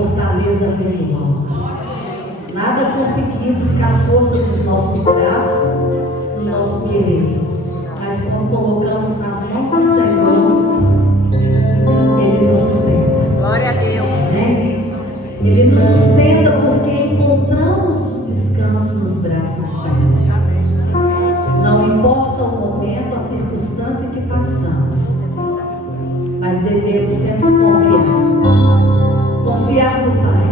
fortaleza vem do alto. Nada conseguimos com as forças dos nossos braços, do nosso querer. Mas quando colocamos nas mãos do Senhor, Ele nos sustenta. Glória a Deus. Né? Ele nos sustenta porque encontramos descanso nos braços do Senhor. Não importa o momento, a circunstância que passamos, mas devemos sempre confiar no Pai,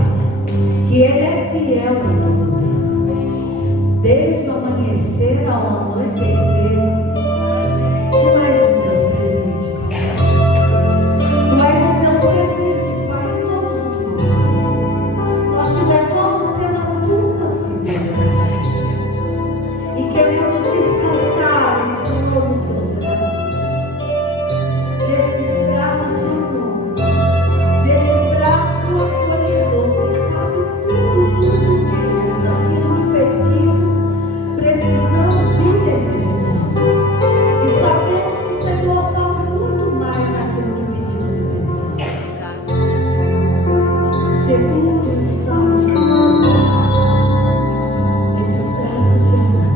que Ele é fiel em todo tempo. desde o amanhecer ao anoitecer. Tu és o meu presente, Pai. Tu és o meu presente, Pai, em todos os momentos. Nós te levamos pela tua fidelidade e queremos descansar em Senhor nos teus braços, nesses braços de amor, nesses braços acolhedor, que sabe tudo das que pedimos, precisamos e necessitamos. E sabemos que o Senhor faz muito mais daquilo que pedimos e precisamos. Seguro estamos nesses braços de amor,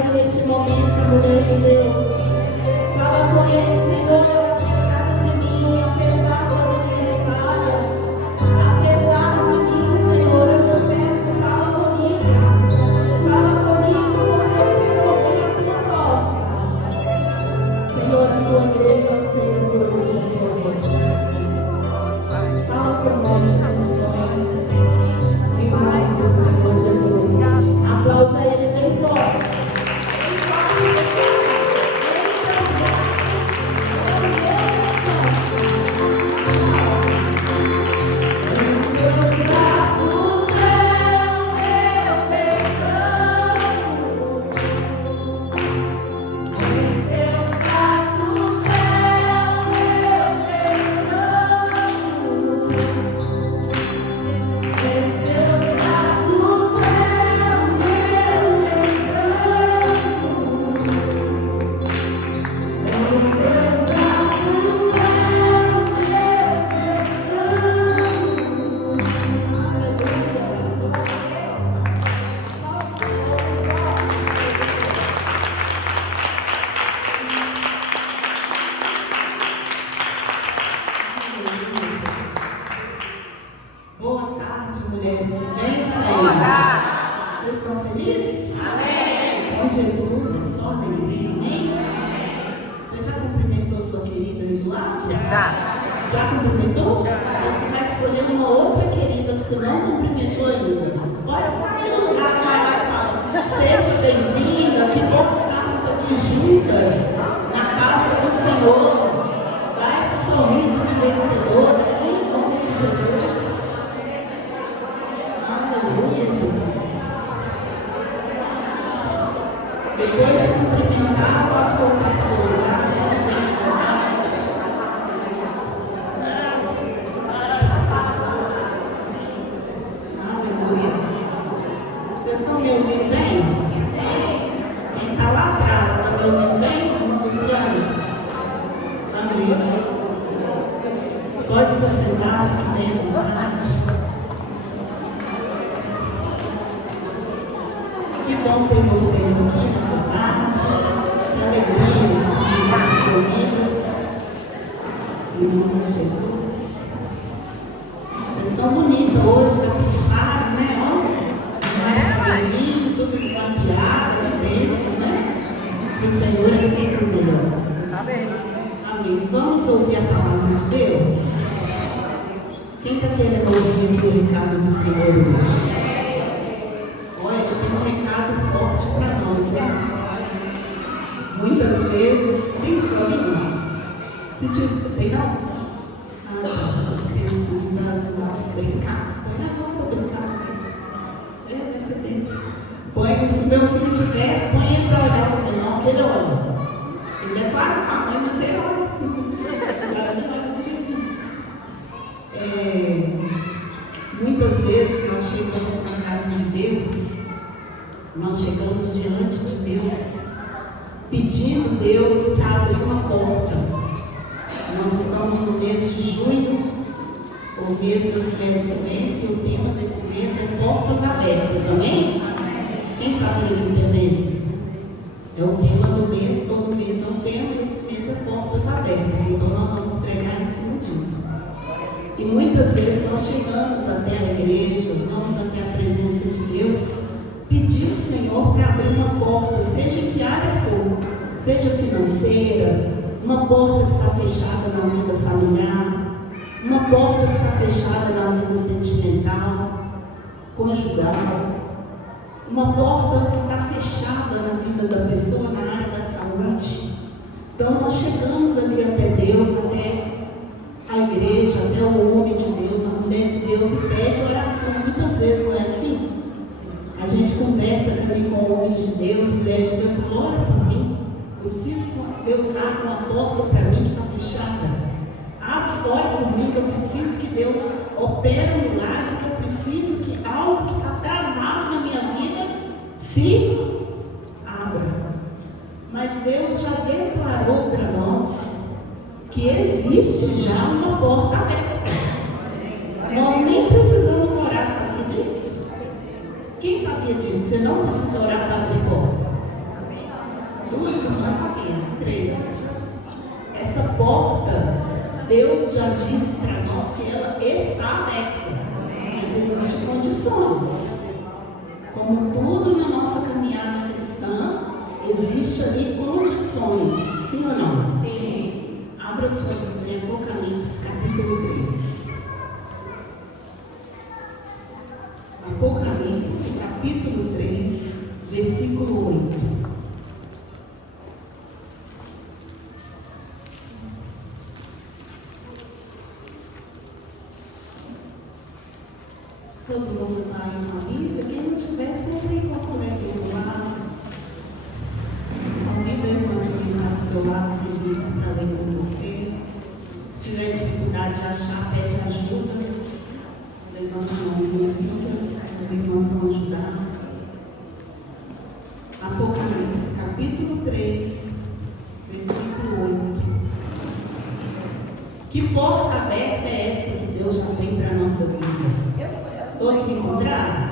Pai, neste momento, mulher de Deus. Fala com ele, Senhor, apesar de mim, apesar das minhas falhas, apesar de mim, Senhor, eu te peço, fala comigo, porque eu quero ouvir a tua voz. Senhor, a tua igreja é o Senhor, por ouvir a tua voz. Fala por nós, questões, em nome do Senhor Jesus. Aplaude a ele bem forte. Pode se sentar aqui dentro, que bom ter vocês aqui nessa tarde. Que alegria estar reunidos. Em nome de Jesus. Vocês estão bonitas hoje, caprichadas, né? Cabelinho, tudo maquiado, cabeça, né? O Senhor é sempre o melhor. Amém. Amém. Vamos ouvir a palavra de Deus? Quem está querendo ouvir o recado do Senhor hoje? Olha, tem um recado forte para nós, né? Muitas vezes, principalmente, se tem não? As crianças não brincar. Mas vamos brincar. Você tem. Põe, se meu filho tiver, põe ele para olhar o menor, ele olha. Ele é claro, mas ele olha. Muitas vezes nós chegamos na casa de Deus, nós chegamos diante de Deus, pedindo Deus para abrir uma porta. Nós estamos no mês de junho, o mês das excelência, e o tema desse mês é portas abertas, amém? Quem sabe entender isso? É o tema do mês, todo mês é um tema, e esse mês é portas abertas, então nós vamos pregar em cima disso. E muitas vezes nós chegamos até a igreja, vamos até a presença de Deus, pedindo ao Senhor para abrir uma porta, seja em que área for, seja financeira, uma porta que está fechada na vida familiar, uma porta que está fechada na vida sentimental, conjugal, uma porta que está fechada na vida da pessoa na área da saúde. Então nós chegamos ali até Deus, até a igreja, até o homem de Deus, a mulher de Deus, e pede oração. Muitas vezes não é assim? A gente conversa também com o homem de Deus, mulher de Deus, fala, ora por mim, eu preciso que Deus abra uma porta para mim que está fechada. Ora por mim, que eu preciso que Deus opere um milagre, que eu preciso que algo que está travado na minha vida se abra. Mas Deus já declarou para nós que existe já uma porta aberta. Nós nem precisamos orar, sabia disso? Quem sabia disso? Você não precisa orar para abrir porta. condições. Como tudo na nossa caminhada cristã, existe ali condições, sim ou não? Sim. Abra sua Bíblia em Apocalipse, capítulo 3. Apocalipse, capítulo 3, versículo 8. Todo mundo está aí com a Bíblia. Quem não tiver, sempre aí com a coleguinha do lado. Convida a irmãzinha do seu lado, se Bíblia para ler com você. Se tiver dificuldade de achar, pede ajuda. Levanta a mãozinha assim que os irmãos vão ajudar. Apocalipse, capítulo 3, versículo 8. Que porta aberta é essa que Deus já tem para a nossa vida? Todos se encontraram?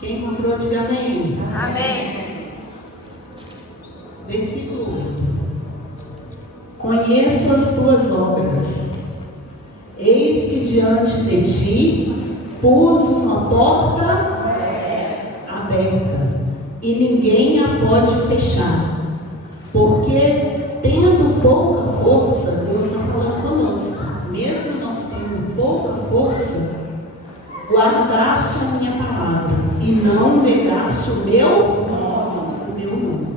Quem encontrou, diga amém. Amém. Versículo 8. Conheço as tuas obras. Eis que diante de ti pus uma porta aberta, e ninguém a pode fechar. Porque, tendo pouca força, Deus está falando conosco, mesmo nós tendo pouca força, guardaste a minha palavra e não negaste o meu nome.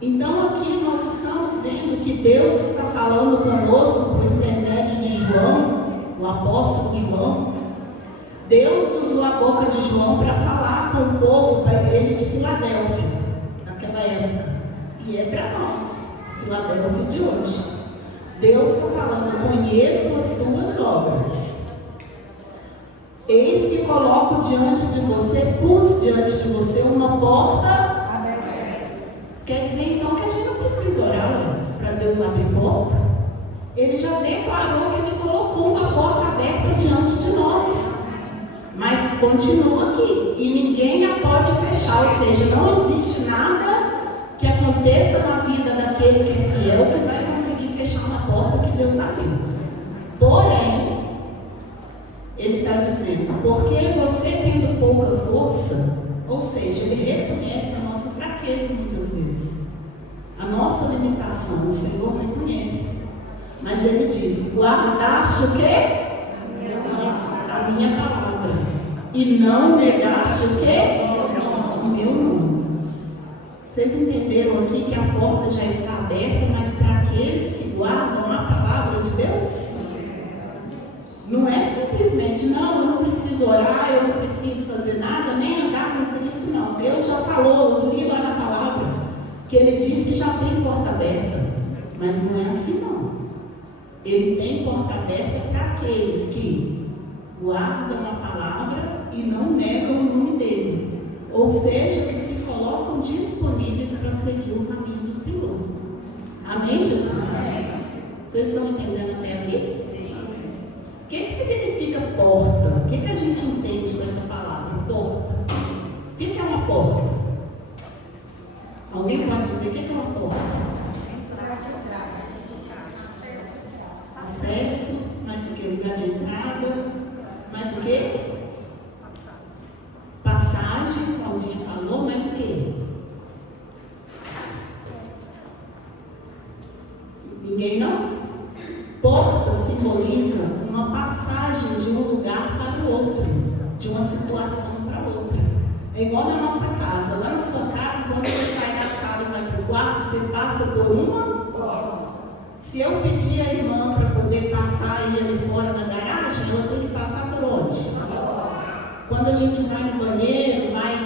Então aqui nós estamos vendo que Deus está falando conosco por intermédio de João, o apóstolo João. Deus usou a boca de João para falar com o povo da igreja de Filadélfia, naquela época. E é para nós, Filadélfia de hoje. Deus está falando, conheço as tuas obras. Eis que coloco diante de você, pus diante de você uma porta aberta. Quer dizer então que a gente não precisa orar para Deus abrir porta. Ele já declarou que Ele colocou uma porta aberta diante de nós. Mas continua aqui, e ninguém a pode fechar, ou seja, não existe nada que aconteça na vida daquele que é fiel que vai conseguir fechar uma porta que Deus abriu. Porém, ele está dizendo, porque você tendo pouca força, ou seja, ele reconhece a nossa fraqueza muitas vezes, a nossa limitação, o Senhor reconhece. Mas ele diz, guardaste o quê? A minha palavra. E não negaste o quê? O meu nome. Vocês entenderam aqui que a porta já está aberta, mas para aqueles que guardam a palavra de Deus? Não é simplesmente, não, eu não preciso orar, eu não preciso fazer nada, nem andar com Cristo, não. Deus já falou, eu li lá na palavra, que Ele disse que já tem porta aberta. Mas não é assim, não. Ele tem porta aberta para aqueles que guardam a palavra e não negam o nome dele. Ou seja, que se colocam disponíveis para seguir o caminho do Senhor. Amém, Jesus? Amém. Vocês estão entendendo até aqui? O que significa porta? O que a gente entende com essa palavra? Porta. O que é uma porta? Alguém pode dizer o que é uma porta? Acesso, mais o que? Lugar de entrada, mais o que? Passagem, como a Claudinha falou, mais o que? Ninguém não? Porta simboliza uma passagem de um lugar para o outro, de uma situação para outra. É igual na nossa casa. Lá na sua casa, quando você sai da sala e vai para o quarto, você passa por uma porta. Se eu pedir à irmã para poder passar aí ali fora na garagem, ela tem que passar por onde? Quando a gente vai no banheiro, vai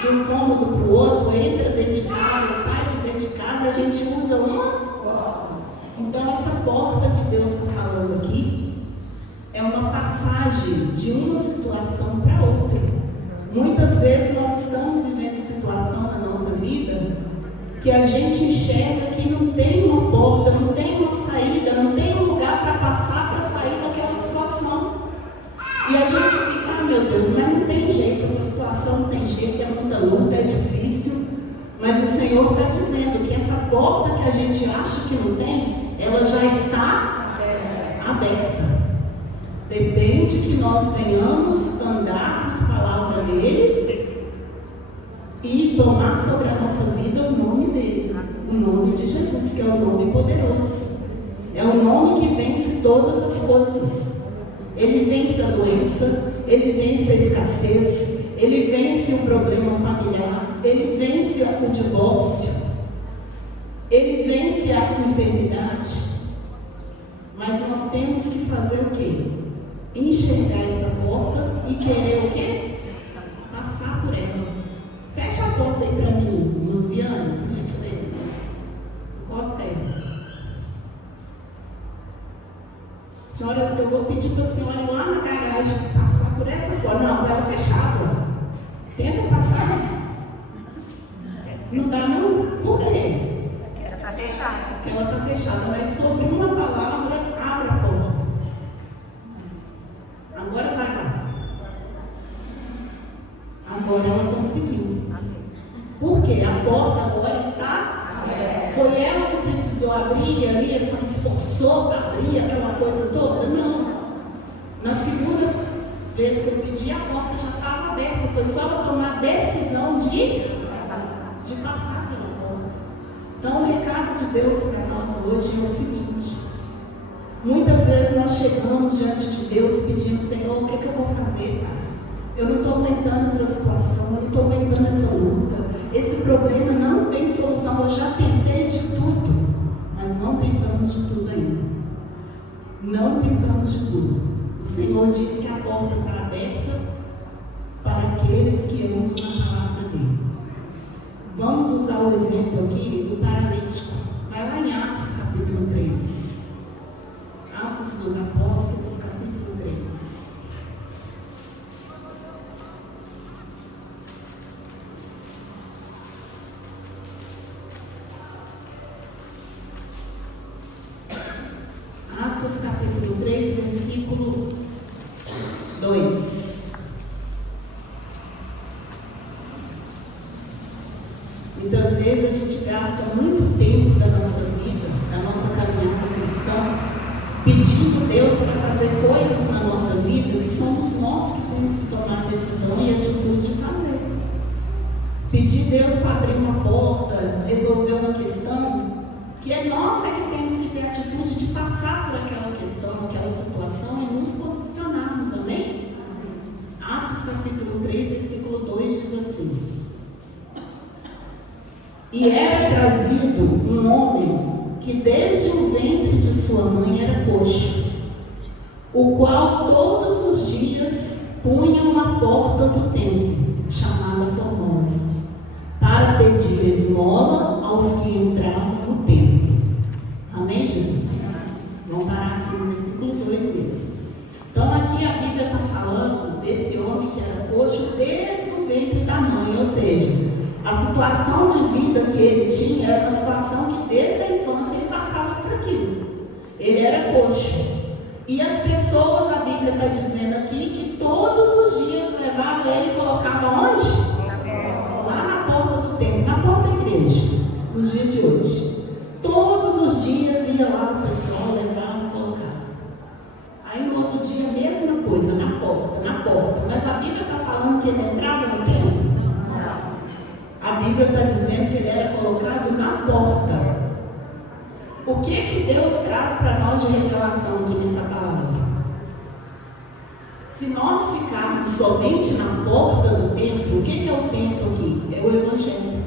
de um cômodo para o outro, entra dentro de casa, sai de dentro de casa, a gente usa uma porta. Então essa porta que Deus está falando aqui é uma passagem de uma situação para outra. Muitas vezes nós estamos vivendo situação na nossa vida que a gente enxerga que não tem uma porta, não tem uma saída, não tem um lugar para passar para sair daquela situação. E a gente fica, ah meu Deus, mas não tem jeito, essa situação não tem jeito, é muita luta, é difícil. Mas o Senhor está dizendo que essa porta que a gente acha que não tem, ela já está aberta. Depende que nós venhamos andar na palavra dele e tomar sobre a nossa vida o nome dele, o nome de Jesus, que é o nome poderoso. É o nome que vence todas as coisas. Ele vence a doença, ele vence a escassez, ele vence o problema familiar, ele vence o divórcio, ele vence a enfermidade. Mas nós temos que fazer o quê? Enxergar essa porta e querer o quê? Passar por ela. Fecha a porta aí para mim, Luviane, por gentileza. Encosta ela. Senhora, eu vou pedir para a senhora ir lá na garagem passar por essa porta. Não, ela fechada. Tenta passar. Não dá não? Por quê? Porque ela está fechada. Porque ela está fechada, mas sobre uma palavra, abre a porta. Agora vai lá. Agora ela conseguiu. Porque a porta agora está aberta. Foi ela que precisou abrir ali, esforçou para abrir aquela coisa toda? Não. Na segunda vez que eu pedi, a porta já estava aberta. Foi só ela tomar a decisão de passar pela porta. Então, o recado de Deus para nós hoje é o seguinte: muitas vezes nós chegamos diante de Deus pedindo: Senhor, o que eu vou fazer, Pai? Eu não estou aguentando essa situação, eu não estou aguentando essa luta. Esse problema não tem solução. Eu já tentei de tudo, mas não tentamos de tudo ainda. Não tentamos de tudo. O Senhor diz que a porta está aberta para aqueles que amam a palavra dele. Vamos usar o exemplo aqui do paralítico. Vai lá em Atos capítulo 3. Atos dos Apóstolos, capítulo 3. Atos capítulo 3, versículo 2. Muitas vezes a gente gasta muito tempo da nossa vida, da nossa caminhada cristã, pedindo Deus para fazer coisas na nossa vida que somos nós que temos que tomar a decisão e a atitude de fazer. Pedir Deus para abrir uma porta, resolver uma questão, que é nós que temos que ter a atitude de passar por aquela questão, aquela situação e nos posicionarmos, amém? Atos capítulo 3, versículo 2 diz assim: E era trazido um homem que desde o ventre de sua mãe era coxo, o qual todos os dias punham à porta do templo, chamada Formosa, para pedir esmola aos que entravam no templo. Amém, Jesus? Vamos parar aqui no versículo 2 mesmo. Então aqui a Bíblia está falando desse homem que era coxo desde o ventre da mãe, ou seja, a situação de vida que ele tinha era uma situação que desde a infância ele passava por aquilo. Ele era coxo. E as pessoas, a Bíblia está dizendo aqui, que todos os dias levava ele e colocava onde? Lá na porta do templo, na porta da igreja, no dia de hoje. Todos os dias ia lá o pessoal, levava e colocava. Aí no outro dia a mesma coisa, na porta. Mas a Bíblia está falando que ele entrava no templo? A Bíblia está dizendo que ele era colocado na porta. O que Deus traz para nós de revelação aqui nessa palavra? Se nós ficarmos somente na porta do templo, o que é o templo aqui? É o Evangelho.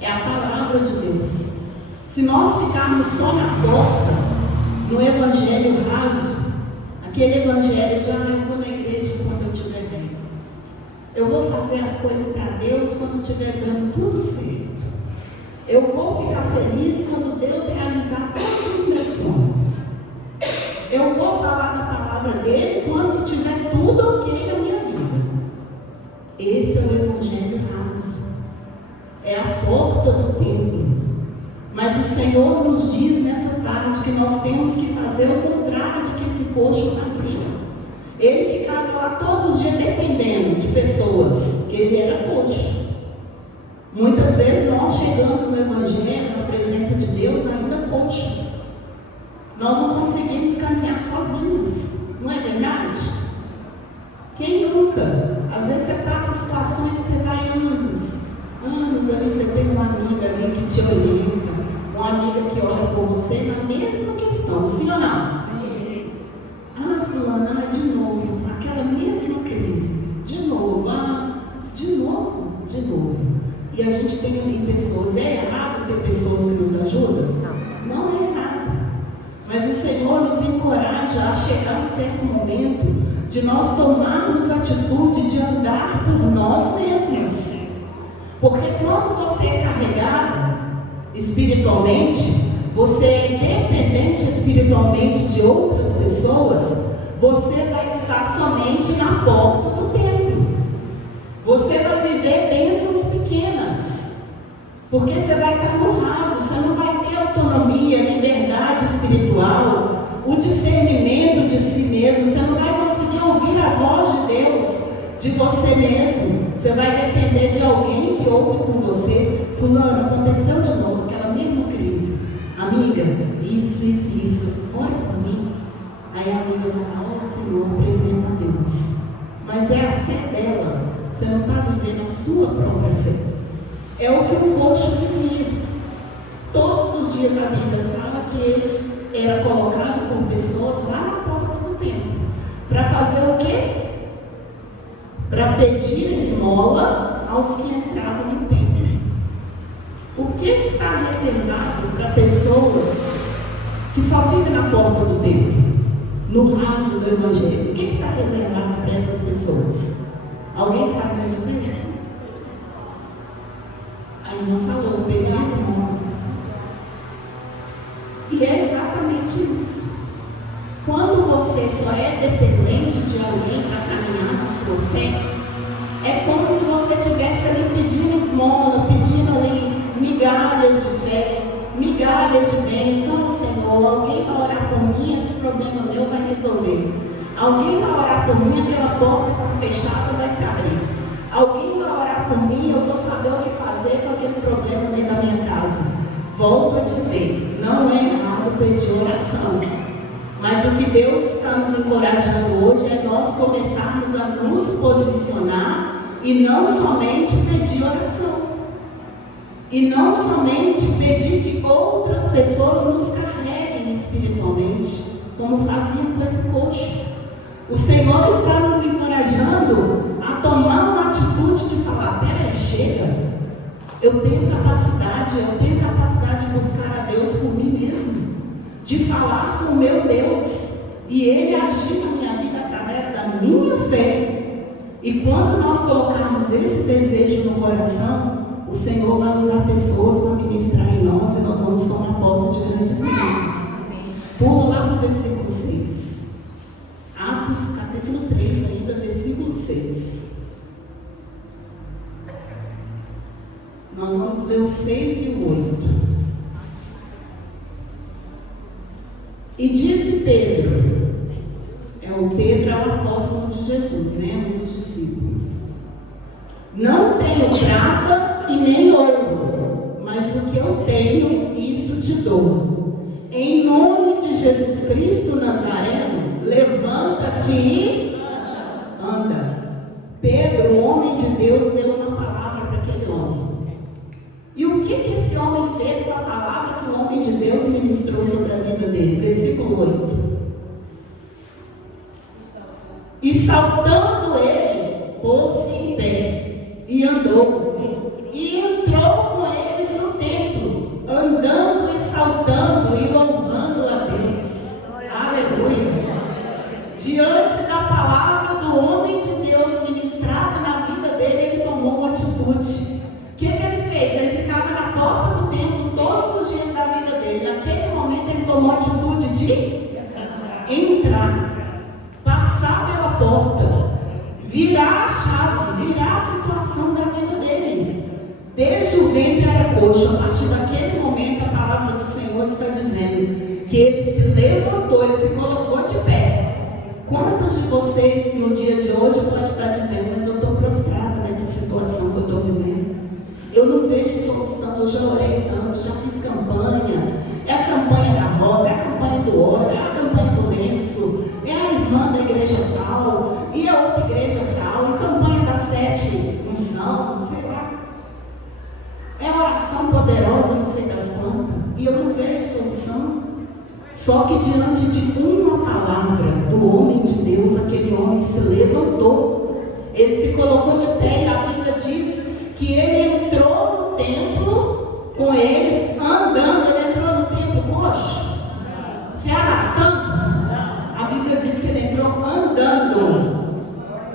É a palavra de Deus. Se nós ficarmos só na porta, no Evangelho raso, aquele Evangelho de eu vou na igreja quando eu estiver bem. Eu vou fazer as coisas para Deus quando estiver dando tudo certo. Eu vou ficar feliz quando Deus realizar todos os meus sonhos. Eu vou falar da palavra dele quando tiver tudo ok na minha vida. Esse é o Evangelho raso. É a porta do templo. Mas o Senhor nos diz nessa tarde que nós temos que fazer o contrário do que esse coxo fazia. Ele ficava lá todos os dias dependendo de pessoas, que ele era coxo. Muitas vezes nós chegamos no Evangelho, na presença de Deus, ainda coxos. Nós não conseguimos caminhar sozinhos. Não é verdade? Quem nunca? Às vezes você passa situações que você vai anos ali, você tem uma amiga ali que te orienta, uma amiga que ora por você na mesma questão, sim ou não? Ah, fulana, de novo, aquela mesma crise, de novo. E a gente tem ali pessoas, é errado ter pessoas que nos ajudam? Não é errado. Mas o Senhor nos encoraja a chegar a um certo momento de nós tomarmos a atitude de andar por nós mesmos. Porque quando você é carregada espiritualmente, você é independente espiritualmente de outras pessoas, você vai estar somente na porta do templo. Você vai viver bênçãos pequenas, porque você vai estar no raso, você não vai ter autonomia, liberdade espiritual, o discernimento de si mesmo, você não vai conseguir ouvir a voz de Deus, de você mesmo. Você vai depender de alguém que ouve por você. Fulano, aconteceu de novo aquela mesma crise. Amiga, isso, ora por mim. Aí a amiga vai falar, Senhor, apresenta a Deus. Mas é a fé dela, você não está vivendo a sua própria fé. É o que o coxo vivia. Todos os dias a Bíblia fala que ele era colocado por pessoas lá na porta do templo. Para fazer o quê? Para pedir esmola aos que entravam no templo. O que está reservado para pessoas que só ficam na porta do templo? No raso do Evangelho, o que está reservado para essas pessoas? Alguém sabe me dizer? A irmã falou, pedir esmola. E é exatamente isso. Quando você só é dependente de alguém para caminhar na sua fé, é como se você estivesse ali pedindo esmola, pedindo ali migalhas de fé, migalhas de bênção. Senhor, alguém vai orar por mim, esse problema meu vai resolver. Alguém vai orar por mim, aquela porta que está fechada vai se abrir. Alguém vai orar por mim, eu vou saber o que fazer com aquele problema dentro da minha casa. Volto a dizer, não é errado pedir oração. Mas o que Deus está nos encorajando hoje é nós começarmos a nos posicionar e não somente pedir oração. E não somente pedir que outras pessoas nos carreguem espiritualmente, como faziam com esse coxo. O Senhor está nos encorajando a tomar uma atitude de falar, peraí, chega, eu tenho capacidade de buscar a Deus por mim mesmo, de falar com o meu Deus, e Ele agir na minha vida através da minha fé. E quando nós colocarmos esse desejo no coração, o Senhor vai usar pessoas para ministrar em nós e nós vamos tomar posse de grandes bênçãos. Pula lá para o versículo 6. Atos capítulo 3, ainda versículo 6. Nós vamos ler o 6 e o 8. E disse Pedro, o Pedro é o apóstolo de Jesus, né? Um dos discípulos. Não tenho prata e nem ouro, mas o que eu tenho, isso te dou. Em nome de Jesus Cristo Nazareno, levanta-te e anda. Pedro, o homem de Deus, deu uma palavra para aquele homem. E o que esse homem fez com a palavra que o homem de Deus ministrou sobre a vida dele? Versículo 8. E saltando ele, pôs-se em pé e andou. E entrou com eles no templo, andando e saltando e louvando a Deus. Aleluia! Diante da palavra do homem de Deus ministrada na vida dele, ele tomou uma atitude. O que ele fez? Ele ficava na porta do templo todos os dias da vida dele. Naquele momento ele tomou a atitude de entrar, passar pela porta, virar a chave, virar a situação da vida dele. Desde o ventre era coxo. A partir daquele momento a palavra do Senhor está dizendo que ele se levantou, ele se colocou de pé. Quantos de vocês no dia de hoje pode estar dizendo, mas eu estou prostrada nessa situação que eu estou vivendo? Eu não vejo solução, eu já orei tanto, já fiz campanha. É a campanha da rosa, é a campanha do óleo, é a campanha do lenço, é a irmã da igreja tal, e a outra igreja tal, e campanha da 7 unção, sei lá. É oração poderosa, não sei das quantas, e eu não vejo solução. Só que diante de uma palavra do homem de Deus, aquele homem se levantou, ele se colocou de pé, e a Bíblia diz que ele entrou no templo com eles, andando. Ele entrou no templo coxo, se arrastando. A Bíblia diz que ele entrou andando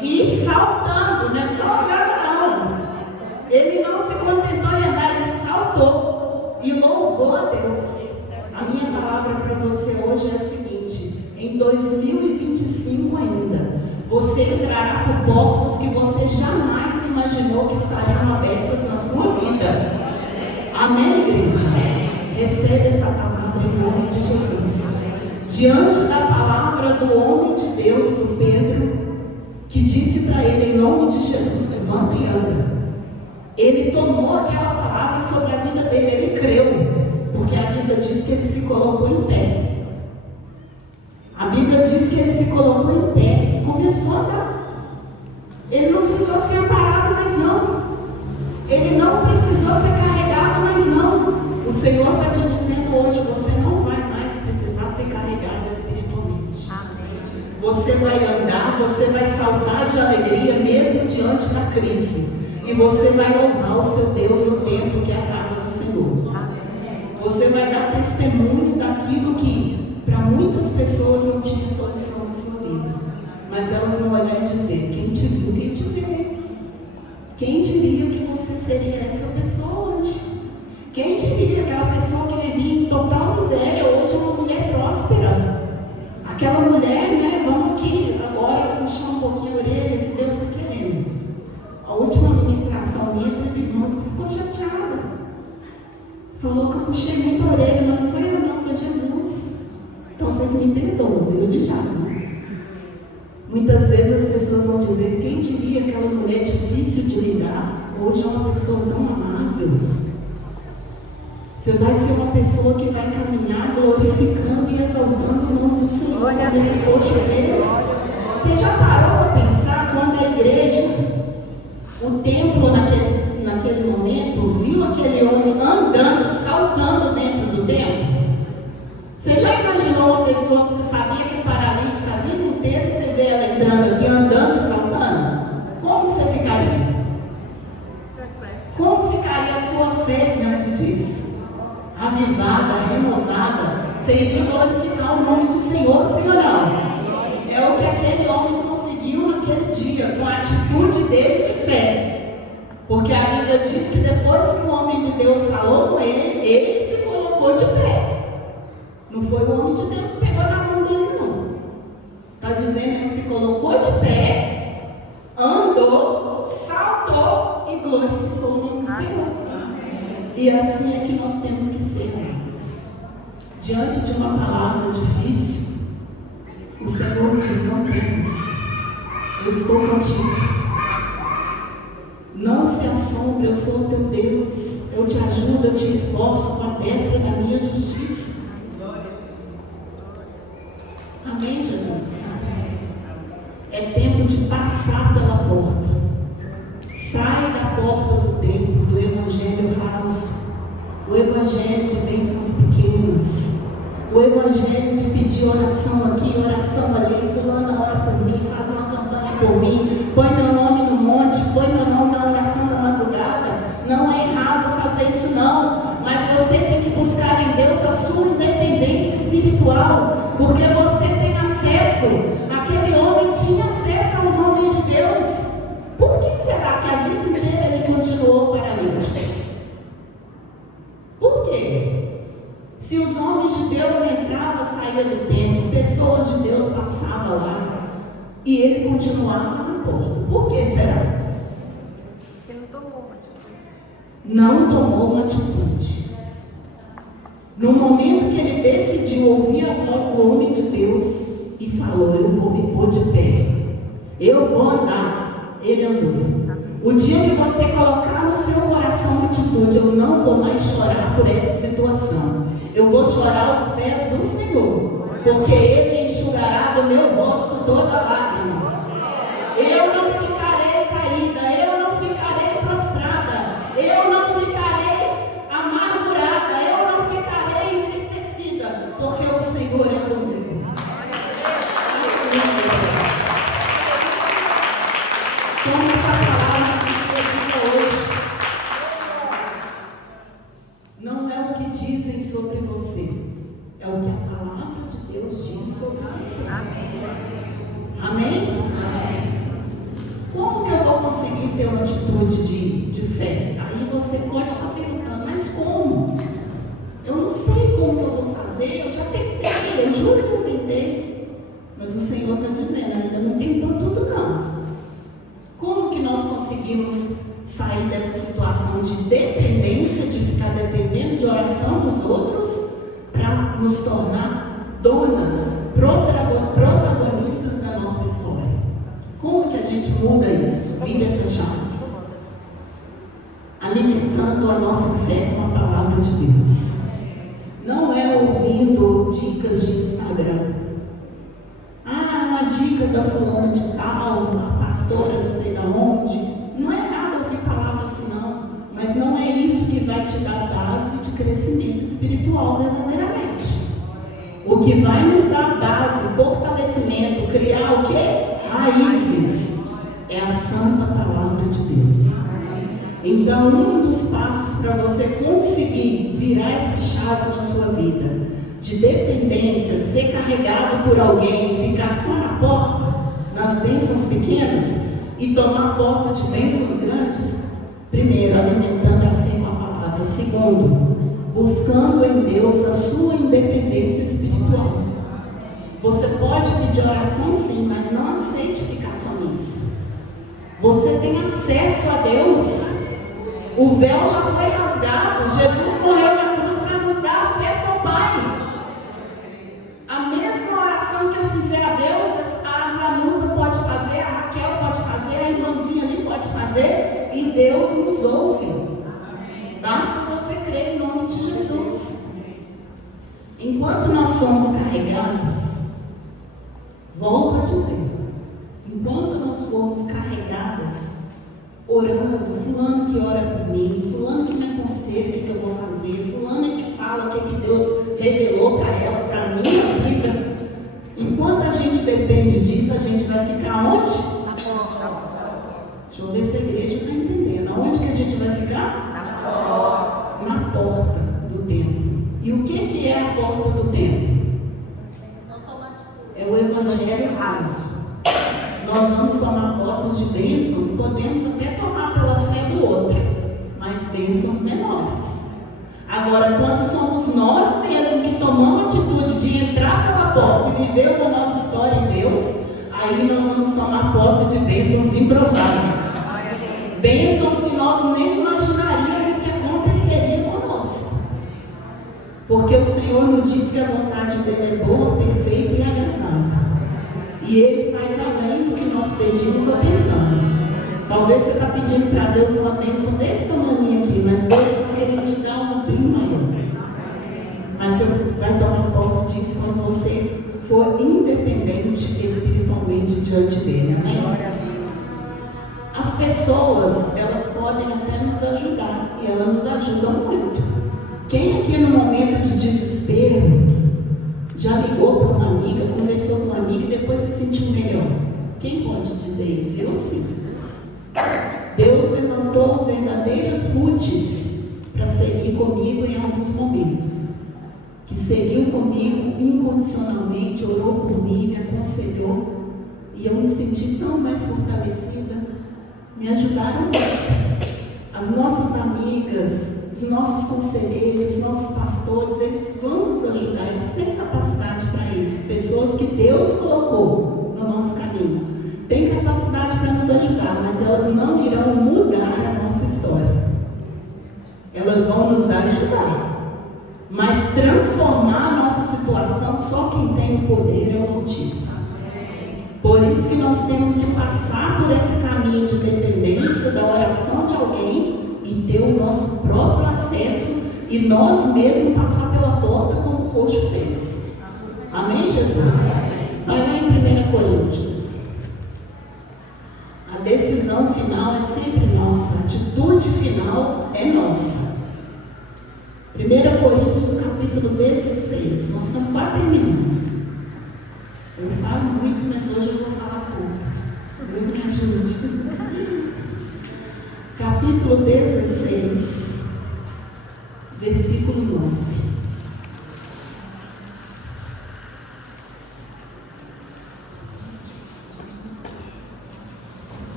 e saltando, não é só andar não. Ele não se contentou em andar, ele saltou e louvou a Deus. A minha palavra para você hoje é a seguinte: em 2025 ainda, você entrará por portas que você jamais imaginou que estariam abertas na sua vida. Amém, igreja? Recebe essa palavra em nome de Jesus. Diante da palavra do homem de Deus, do Pedro, que disse para ele, em nome de Jesus, levanta e anda. Ele tomou aquela palavra sobre a vida dele, ele creu. Porque a Bíblia diz que ele se colocou em pé. A Bíblia diz que ele se colocou em pé e começou a andar. Ele não precisou ser amparado mais não. Ele não precisou ser carregado mais não. O Senhor está te dizendo hoje, você não vai mais precisar ser carregado espiritualmente. Você vai andar, você vai saltar de alegria mesmo diante da crise. E você vai louvar o seu Deus no templo que é a casa do Senhor. Você vai dar testemunho daquilo que para muitas pessoas não tinha solução na sua vida. Mas elas vão olhar e dizer, quem te viu, quem te vê. Quem diria que você seria essa pessoa hoje? Quem diria aquela pessoa que vivia em total miséria, hoje é uma mulher próspera? Aquela mulher, né, vamos aqui agora puxar um pouquinho a orelha que Deus está querendo. A última ministração minha teve irmãos que ficou chateada. Falou que eu puxei muito a orelha, mas não foi eu não, foi Jesus. Então vocês me perdoam, Deus de já. Muitas vezes as pessoas vão dizer, quem diria aquela mulher difícil de lidar, hoje é uma pessoa tão amável. Você vai ser uma pessoa que vai caminhar glorificando e exaltando o nome do Senhor. Esse hoje fez. Você já parou para pensar quando a igreja, o templo naquele momento, viu aquele homem andando, saltando dentro do templo? Você já imaginou uma pessoa que você sabia que é paralítica a vida inteira e você vê ela entrando aqui, andando e saltando? Como você ficaria? Como ficaria a sua fé diante disso? Avivada, renovada, você iria glorificar o nome do Senhor, sim ou não? É o que aquele homem conseguiu naquele dia, com a atitude dele de fé. Porque a Bíblia diz que depois que o homem de Deus falou com ele, ele se colocou de pé. Não foi o homem de Deus que pegou na mão dele, não. Está dizendo que ele se colocou de pé, andou, saltou e glorificou o nome do Senhor. E assim é que nós temos que ser, amadas. Diante de uma palavra difícil, o Senhor diz, não temas, eu estou contigo. Não se assombre, eu sou o teu Deus. Eu te ajudo, eu te esforço com a destra da minha justiça. Amém, Jesus? É tempo de passar pela porta. Sai da porta do templo, do evangelho raso, o evangelho de bênçãos pequenas, o evangelho de pedir oração aqui, oração ali, fulano ora por mim, faz uma campanha por mim, põe meu nome no monte, põe meu nome na oração da madrugada. Não é errado fazer isso não, mas você tem que buscar em Deus a sua independência espiritual, porque você tem acesso. Aquele homem tinha acesso aos homens de Deus. Por que será que a vida inteira ele continuou paralítico? Por quê? Se os homens de Deus entravam, saíam do templo, pessoas de Deus passavam lá, e ele continuava na porta. Por que será? Ele não tomou uma atitude. Não tomou uma atitude. No momento que ele decidiu ouvir a voz do homem de Deus e falou, eu vou me pôr de pé, eu vou andar, ele andou. O dia que você colocar no seu coração uma atitude, eu não vou mais chorar por essa situação, eu vou chorar aos pés do Senhor, porque Ele enxugará enxugará do meu rosto toda lágrima. Eu não ficarei caída, eu não ficarei prostrada, eu não ficarei amargurada, eu não ficarei entristecida, porque o Senhor é comigo. Como essa palavra que foi hoje não é o que dizem sobre você, é o que a palavra de Deus diz sobre você. Amém? Amém? Como que eu vou conseguir ter uma atitude de fé? Aí você pode estar perguntando, mas como? Eu não sei como eu vou fazer, eu já tentei, eu juro que eu tentei. Mas o Senhor está dizendo, ainda não tentou tudo não. Como que nós conseguimos sair dessa situação de dependência, de ficar dependendo de oração dos outros, para nos tornar donas, protagonistas da nossa história? Como que a gente muda isso? Vira essa chave. Alimentando a nossa fé com a palavra de Deus. Não é ouvindo dicas de Instagram. Uma dica da fulana de tal, a pastora não sei de onde. Não é errado ouvir palavras assim não, mas não é isso que vai te dar base de crescimento espiritual verdadeiramente. O que vai nos dar base, fortalecimento, criar o quê? Raízes, é a santa palavra de Deus. Então, um dos passos para você conseguir virar essa chave na sua vida, de dependência, ser carregado por alguém, ficar só na porta, nas bênçãos pequenas, e tomar posse de bênçãos grandes, primeiro, alimentando a fé com a palavra. Segundo, buscando em Deus a sua independência espiritual. Você pode pedir oração sim, mas não aceite ficar só nisso. Você tem acesso a Deus. O véu já foi rasgado. Jesus morreu na cruz para nos dar acesso ao Pai. A mesma oração que eu fizer a Deus, a Vanusa pode fazer, a Raquel pode fazer, a irmãzinha ali pode fazer, e Deus nos ouve. Basta você crer em nome de Jesus. Enquanto nós somos carregados, volto a dizer, enquanto nós formos carregadas, orando, fulano que ora por mim, fulano que me aconselha o que eu vou fazer, fulano que fala o que Deus revelou para ela, para mim, na vida. Enquanto a gente depende disso, a gente vai ficar onde? Deixa eu ver se a igreja está entendendo. Aonde que a gente vai ficar? Na porta do templo. E o que é a porta do templo? É o evangelho raso. Nós vamos tomar posses de bênçãos, podemos até tomar pela fé do outro, mas bênçãos menores. Agora, quando somos nós mesmos que tomamos a atitude de entrar pela porta e viver uma nova história em Deus, aí nós vamos tomar posse de bênçãos improváveis. Bênçãos que nós nem imaginaríamos que aconteceria conosco. Porque o Senhor nos diz que a vontade dele é boa, perfeita e agradável. E Ele faz além do que nós pedimos ou pensamos. Talvez você está pedindo para Deus uma bênção desse tamanho aqui, mas Deus vai querer te dar um bem maior. Mas você vai tomar posse disso quando você for independente espiritualmente diante dele. Amém? As pessoas, elas podem até nos ajudar, e elas nos ajudam muito. Quem aqui no momento de desespero já ligou para uma amiga, conversou com uma amiga e depois se sentiu melhor? Quem pode dizer isso? Eu sim. Deus levantou verdadeiras Rutes para seguir comigo em alguns momentos. Que seguiu comigo incondicionalmente, orou por mim, me aconselhou. E eu me senti tão mais fortalecida. Me ajudaram muito. As nossas amigas, os nossos conselheiros, os nossos pastores, eles vão nos ajudar, eles têm capacidade para isso. Pessoas que Deus colocou no nosso caminho, têm capacidade para nos ajudar, mas elas não irão mudar a nossa história. Elas vão nos ajudar, mas transformar a nossa situação, só quem tem o poder é o Altíssimo. Por isso que nós temos que passar por esse caminho de dependência da oração de alguém e ter o nosso próprio acesso e nós mesmos passar pela porta como o coxo fez. Amém, Jesus? Vai lá em 1 Coríntios. A decisão final é sempre nossa, a atitude final é nossa. 1 Coríntios capítulo 16, nós estamos quase terminando. Eu falo muito, mas hoje eu vou falar pouco. Deus me ajude. Capítulo 16, versículo 9.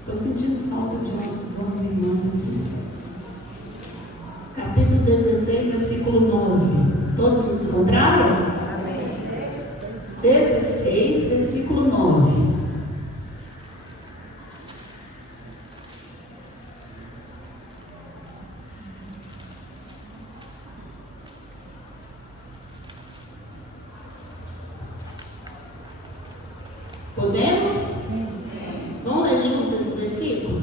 Estou sentindo falta de alguns irmãos aqui. Capítulo 16, versículo 9. Todos encontraram? 16, versículo 9. Podemos? Vamos ler junto esse versículo?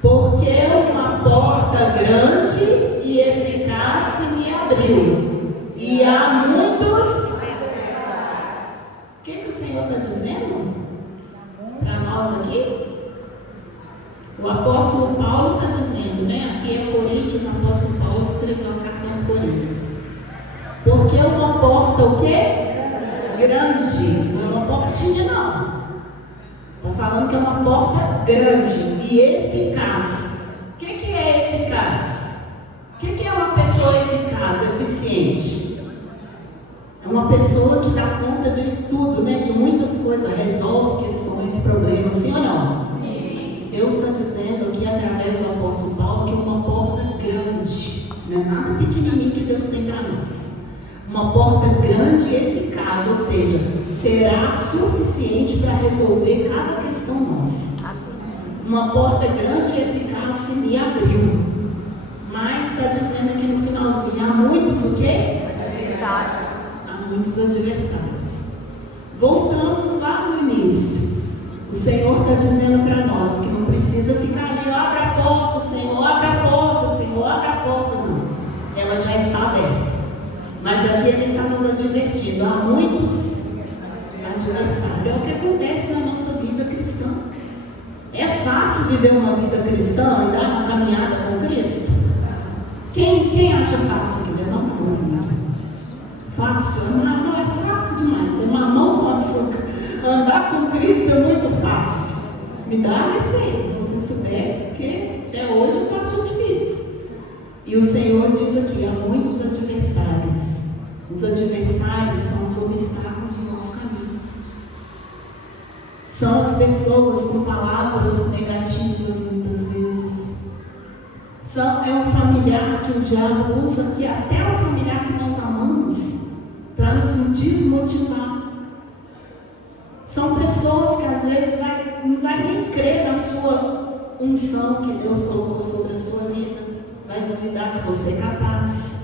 Porque uma porta grande e eficaz se me abriu, e há muitos. O que o Senhor está dizendo para nós aqui? O apóstolo Paulo está dizendo, né? Aqui é Coríntios, o apóstolo Paulo escreveu a carta aos Coríntios. Porque uma porta o quê? Grande, não é uma portinha não. Está falando que é uma porta grande e eficaz. O que é eficaz? O que é uma pessoa eficaz, eficiente? É uma pessoa que dá conta de tudo, né? De muitas coisas, resolve questões, problemas, sim ou não? Sim. Deus está dizendo aqui através do apóstolo Paulo que é uma porta grande, não é nada pequenininho que Deus tem para nós. Uma porta grande e eficaz, ou seja, será suficiente para resolver cada questão nossa. Uma porta grande e eficaz se me abriu. Mas está dizendo aqui no finalzinho, há muitos o quê? Adversários. Há muitos adversários. Voltamos lá no início. O Senhor está dizendo para nós que não precisa ficar ali, abre a porta, Senhor, abre a porta, Senhor, abre a porta. Não. Ela já está aberta. Mas aqui ele está nos advertindo, há muitos adversários. É o que acontece na nossa vida cristã. É fácil viver uma vida cristã, andar uma caminhada com Cristo? Quem acha fácil aqui? Levanta a mãozinha. Fácil? Não é fácil demais. É mamão com açúcar. Andar com Cristo é muito fácil. Me dá a receita, se você souber, porque até hoje eu acho difícil. E o Senhor diz aqui, há muitos adversários. Os adversários são os obstáculos no nosso caminho. São as pessoas com palavras negativas muitas vezes. É um familiar que o diabo usa, que até o familiar que nós amamos, para nos desmotivar. São pessoas que às vezes não vai nem crer na sua unção que Deus colocou sobre a sua vida. Vai duvidar que você é capaz.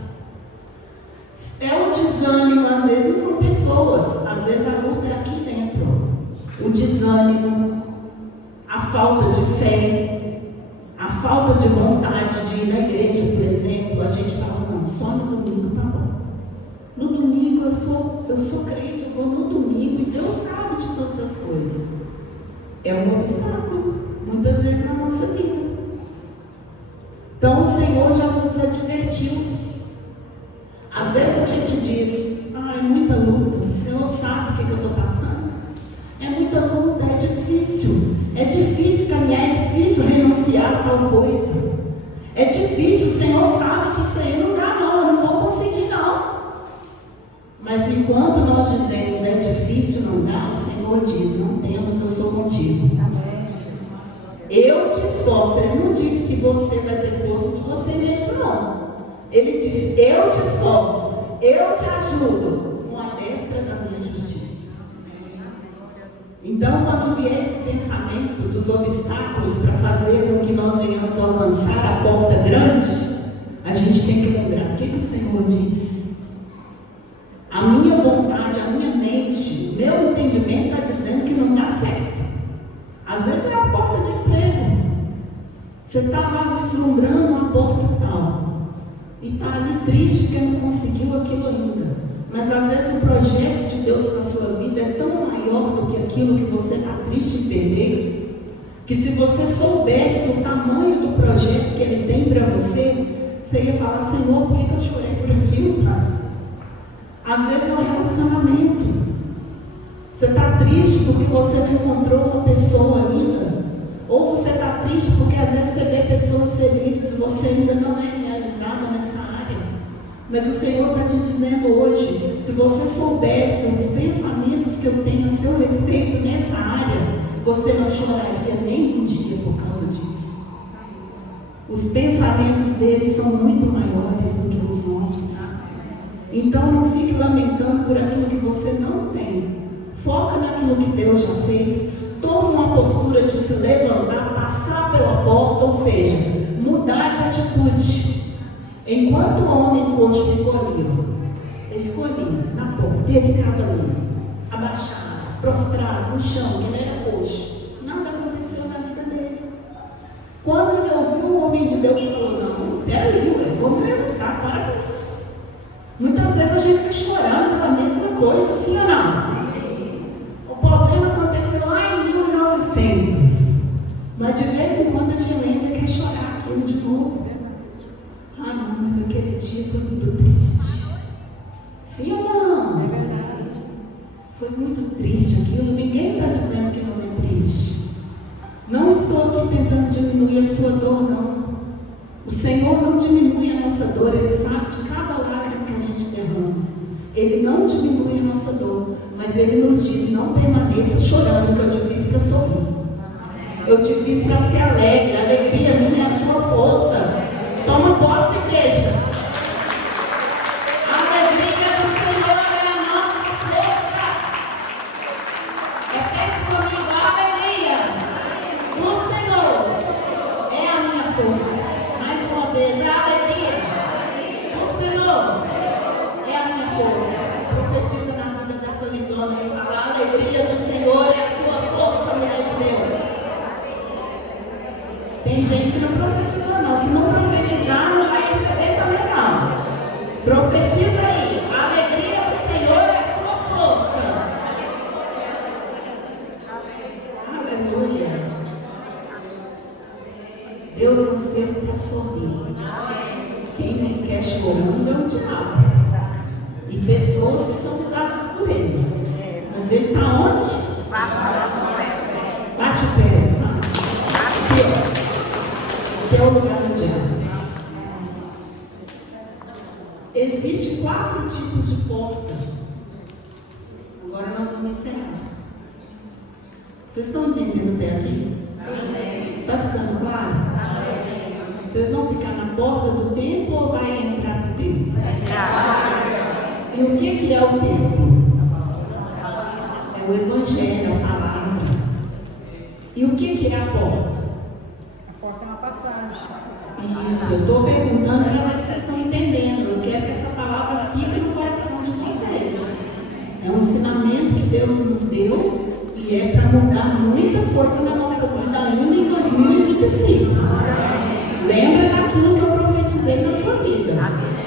É o desânimo, às vezes não são pessoas, às vezes a luta é aqui dentro. O desânimo, a falta de fé, a falta de vontade de ir na igreja, por exemplo. A gente fala, não, só no domingo tá bom. No domingo eu sou crente, eu vou no domingo e Deus sabe de todas as coisas. É um obstáculo, muitas vezes na nossa vida. Então o Senhor já nos advertiu. Às vezes a gente diz, é muita luta, o Senhor sabe o que eu estou passando. É muita luta, é difícil. É difícil caminhar, é difícil renunciar a tal coisa. É difícil, o Senhor sabe que isso aí não dá não, eu não vou conseguir não. Mas enquanto nós dizemos, é difícil, não dá, o Senhor diz, não temas, eu sou contigo. Eu te esforço. Ele não disse que você vai ter força de você mesmo, não. Ele disse, eu te esforço, eu te ajudo com a destra da minha justiça. Então, quando vier esse pensamento dos obstáculos para fazer com que nós venhamos alcançar a porta grande, a gente tem que lembrar o que o Senhor diz. A minha vontade, a minha mente, o meu entendimento está dizendo que não está certo. Às vezes é a porta de emprego. Você está lá vislumbrando uma porta tal. E está ali triste porque não conseguiu aquilo ainda. Mas às vezes o projeto de Deus para a sua vida é tão maior do que aquilo que você está triste em perder, que se você soubesse o tamanho do projeto que Ele tem para você, você ia falar: Senhor, por que eu chorei por aquilo, Pai? Às vezes é um relacionamento. Você está triste porque você não encontrou uma pessoa ainda. Ou você está triste porque às vezes você vê pessoas felizes e você ainda não é realizada nessa área. Mas o Senhor está te dizendo hoje: se você soubesse os pensamentos que eu tenho a seu respeito nessa área, você não choraria nem um dia por causa disso. Os pensamentos dele são muito maiores do que os nossos. Então não fique lamentando por aquilo que você não tem. Foca naquilo que Deus já fez. Tome uma postura de se levantar, passar pela porta, ou seja, mudar de atitude. Enquanto o homem coxo ficou ali, ele ficou ali, na porta, ele ficava ali, abaixado, prostrado, no chão, que ele era coxo. Nada aconteceu na vida dele. Quando ele ouviu o homem de Deus, ele falou: não, peraí, eu vou me levantar, para com isso. Muitas vezes a gente fica chorando pela mesma coisa, sim ou não? O problema aconteceu lá em 1900, mas de vez em quando a gente lembra e quer chorar aquilo de novo. Ah, não, mas aquele dia foi muito triste. Sim ou não? É verdade. Foi muito triste aquilo. Ninguém está dizendo que não é triste. Não estou aqui tentando diminuir a sua dor, não. O Senhor não diminui a nossa dor. Ele sabe de cada lágrima que a gente derrama. Ele não diminui a nossa dor. Mas Ele nos diz: não permaneça chorando, que eu te fiz para sorrir. Eu te fiz para ser alegre. A alegria minha é a sua força. Toma posse, igreja. A alegria do Senhor é a nossa força. Repete comigo: a alegria do Senhor é a minha força. Mais uma vez: a alegria do Senhor é a minha força. Profetiza na vida dessa lindona e fala: a alegria do Senhor é a sua força, mulher de Deus. Tem gente que não profetiza, não. Se não profetizar, não vai receber também, não. Profetiza aí: a alegria do Senhor é a sua força. Aleluia. Deus nos fez para sorrir. Quem nos quer chorando é o diabo. E pessoas que são usadas por Ele. Mas Ele está onde? Bate o pé. Que é o lugar do diabo. Existem 4 tipos de porta. Agora nós vamos encerrar. Vocês estão entendendo até aqui? Sim. Está ficando claro? Sim. Vocês vão ficar na porta do templo ou vai entrar no templo? E o que é o templo? É o Evangelho, a palavra. E o que é a porta? Isso, eu estou perguntando para ver se vocês estão entendendo. Eu quero que essa palavra fique no coração de vocês. É um ensinamento que Deus nos deu e é para mudar muita coisa na nossa vida ainda em 2025. Lembra daquilo que eu profetizei na sua vida.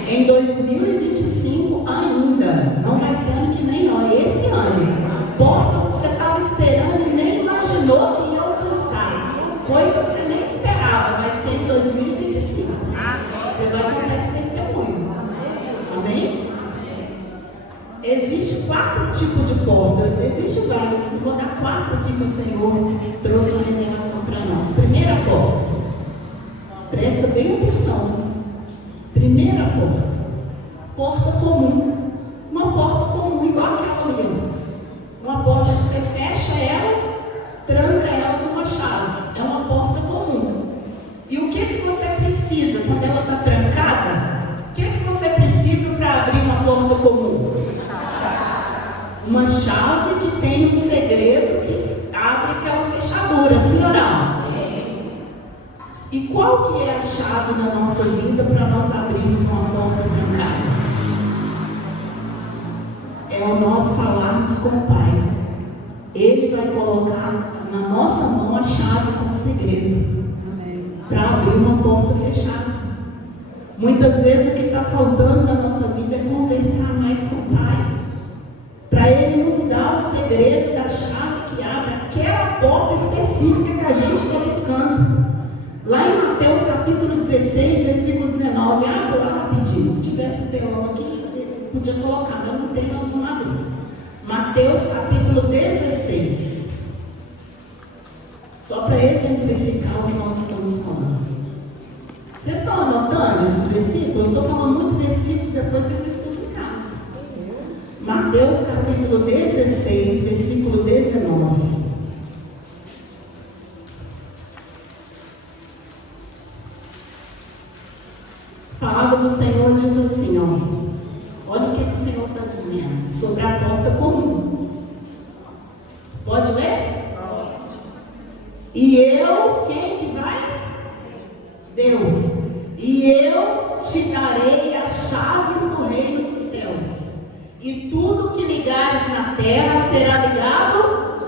Em 2025 ainda. Não vai ser ano que vem, não. É esse ano. Portas que você estava esperando e nem imaginou que ia alcançar. Coisa que você nem esperava. Vai ser em 2025. Você vai contar esse testemunho. Amém? Existem 4 tipos de portas. Existem vários. Eu vou dar 4 aqui que o Senhor trouxe uma revelação para nós. Primeira porta. Presta bem atenção. Primeira porta. Porta comum. Uma porta comum, igual aquela ali. Uma porta que você fecha ela, tranca ela com uma chave. É uma porta comum. E o que você precisa quando ela está trancada? O que você precisa para abrir uma porta comum? Uma chave que tem um segredo que abre aquela fechadura, sim ou não? E qual que é a chave na nossa vida para nós abrirmos uma porta trancada? É o nós falarmos com o Pai. Ele vai colocar na nossa mão a chave com o segredo para abrir uma porta fechada. Muitas vezes o que está faltando na nossa vida é conversar mais com o Pai, para Ele nos dar o segredo da chave que abre aquela porta específica que a gente está buscando. Lá em Mateus capítulo 16, versículo 19, abre lá rapidinho. Se tivesse um telão aqui, podia colocar, mas não tem, nós vamos abrir. Mateus capítulo 16. Só para exemplificar o que nós estamos falando. Vocês estão anotando esses versículos? Eu estou falando muito versículo, depois vocês estudam em casa. Mateus capítulo 16, versículo 19. A palavra do Senhor diz assim, ó. Olha o que o Senhor está dizendo sobre a porta comum. Pode ler? E eu, quem que vai? Deus. E eu te darei as chaves do reino dos céus. E tudo que ligares na terra será ligado.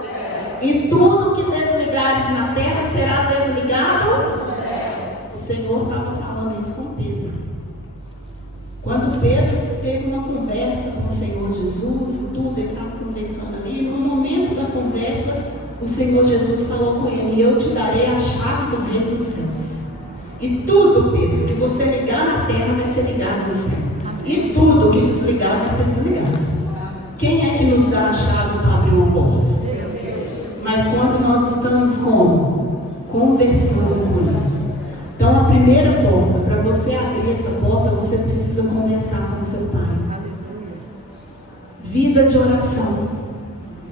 E tudo que desligares na terra será desligado. O Senhor estava falando isso com Pedro. Quando Pedro teve uma conversa com o Senhor Jesus e tudo, ele estava conversando ali, no momento da conversa, o Senhor Jesus falou com ele: eu te darei a chave do reino dos céus. E tudo, Pedro, que você ligar na terra vai ser ligado no céu. E tudo que desligar vai ser desligado. Quem é que nos dá a chave para abrir uma porta? Mas quando nós estamos como? Conversando com Ele. Então a primeira porta, para você abrir essa porta, você precisa conversar com o seu Pai. Vida de oração.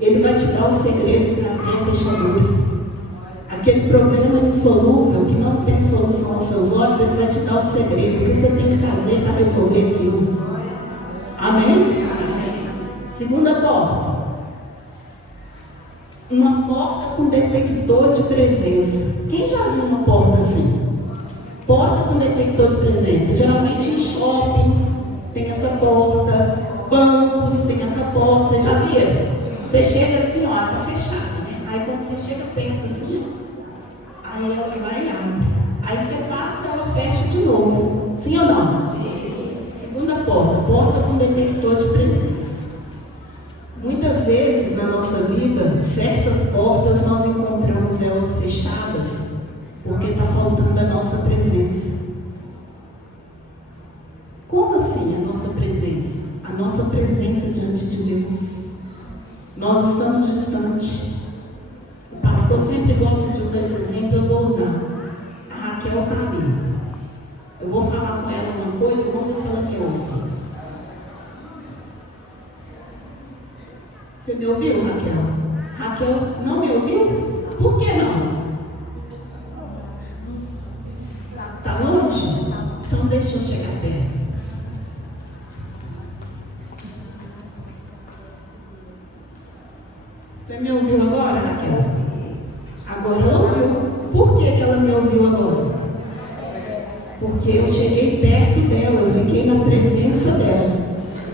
Ele vai te dar o segredo para abrir a fechadura. Aquele problema insolúvel que não tem solução aos seus olhos, Ele vai te dar o segredo. O que você tem que fazer para resolver aquilo? Amém? Segunda porta. Uma porta com detector de presença. Quem já viu uma porta assim? Porta com detector de presença. Geralmente em shoppings tem essa porta, bancos tem essa porta. Você já viu? Você chega assim, ó, tá fechada, né? Aí quando você chega perto assim, aí ela vai e abre. Aí você passa e ela fecha de novo. Sim ou não? Sim. Segunda porta, porta com detector de presença. Muitas vezes na nossa vida, certas portas nós encontramos elas fechadas porque está faltando a nossa presença. Como assim a nossa presença? A nossa presença diante de Deus. Nós estamos distantes. O pastor sempre gosta de usar esse exemplo, eu vou usar. A Raquel está ali. Eu vou falar com ela uma coisa e vamos ver se ela me ouve. Você me ouviu, Raquel? Raquel não me ouviu? Por que não? Está longe? Então deixa eu chegar perto. Você me ouviu agora, Raquel? Agora ela ouviu. Por que ela me ouviu agora? Porque eu cheguei perto dela, eu fiquei na presença dela.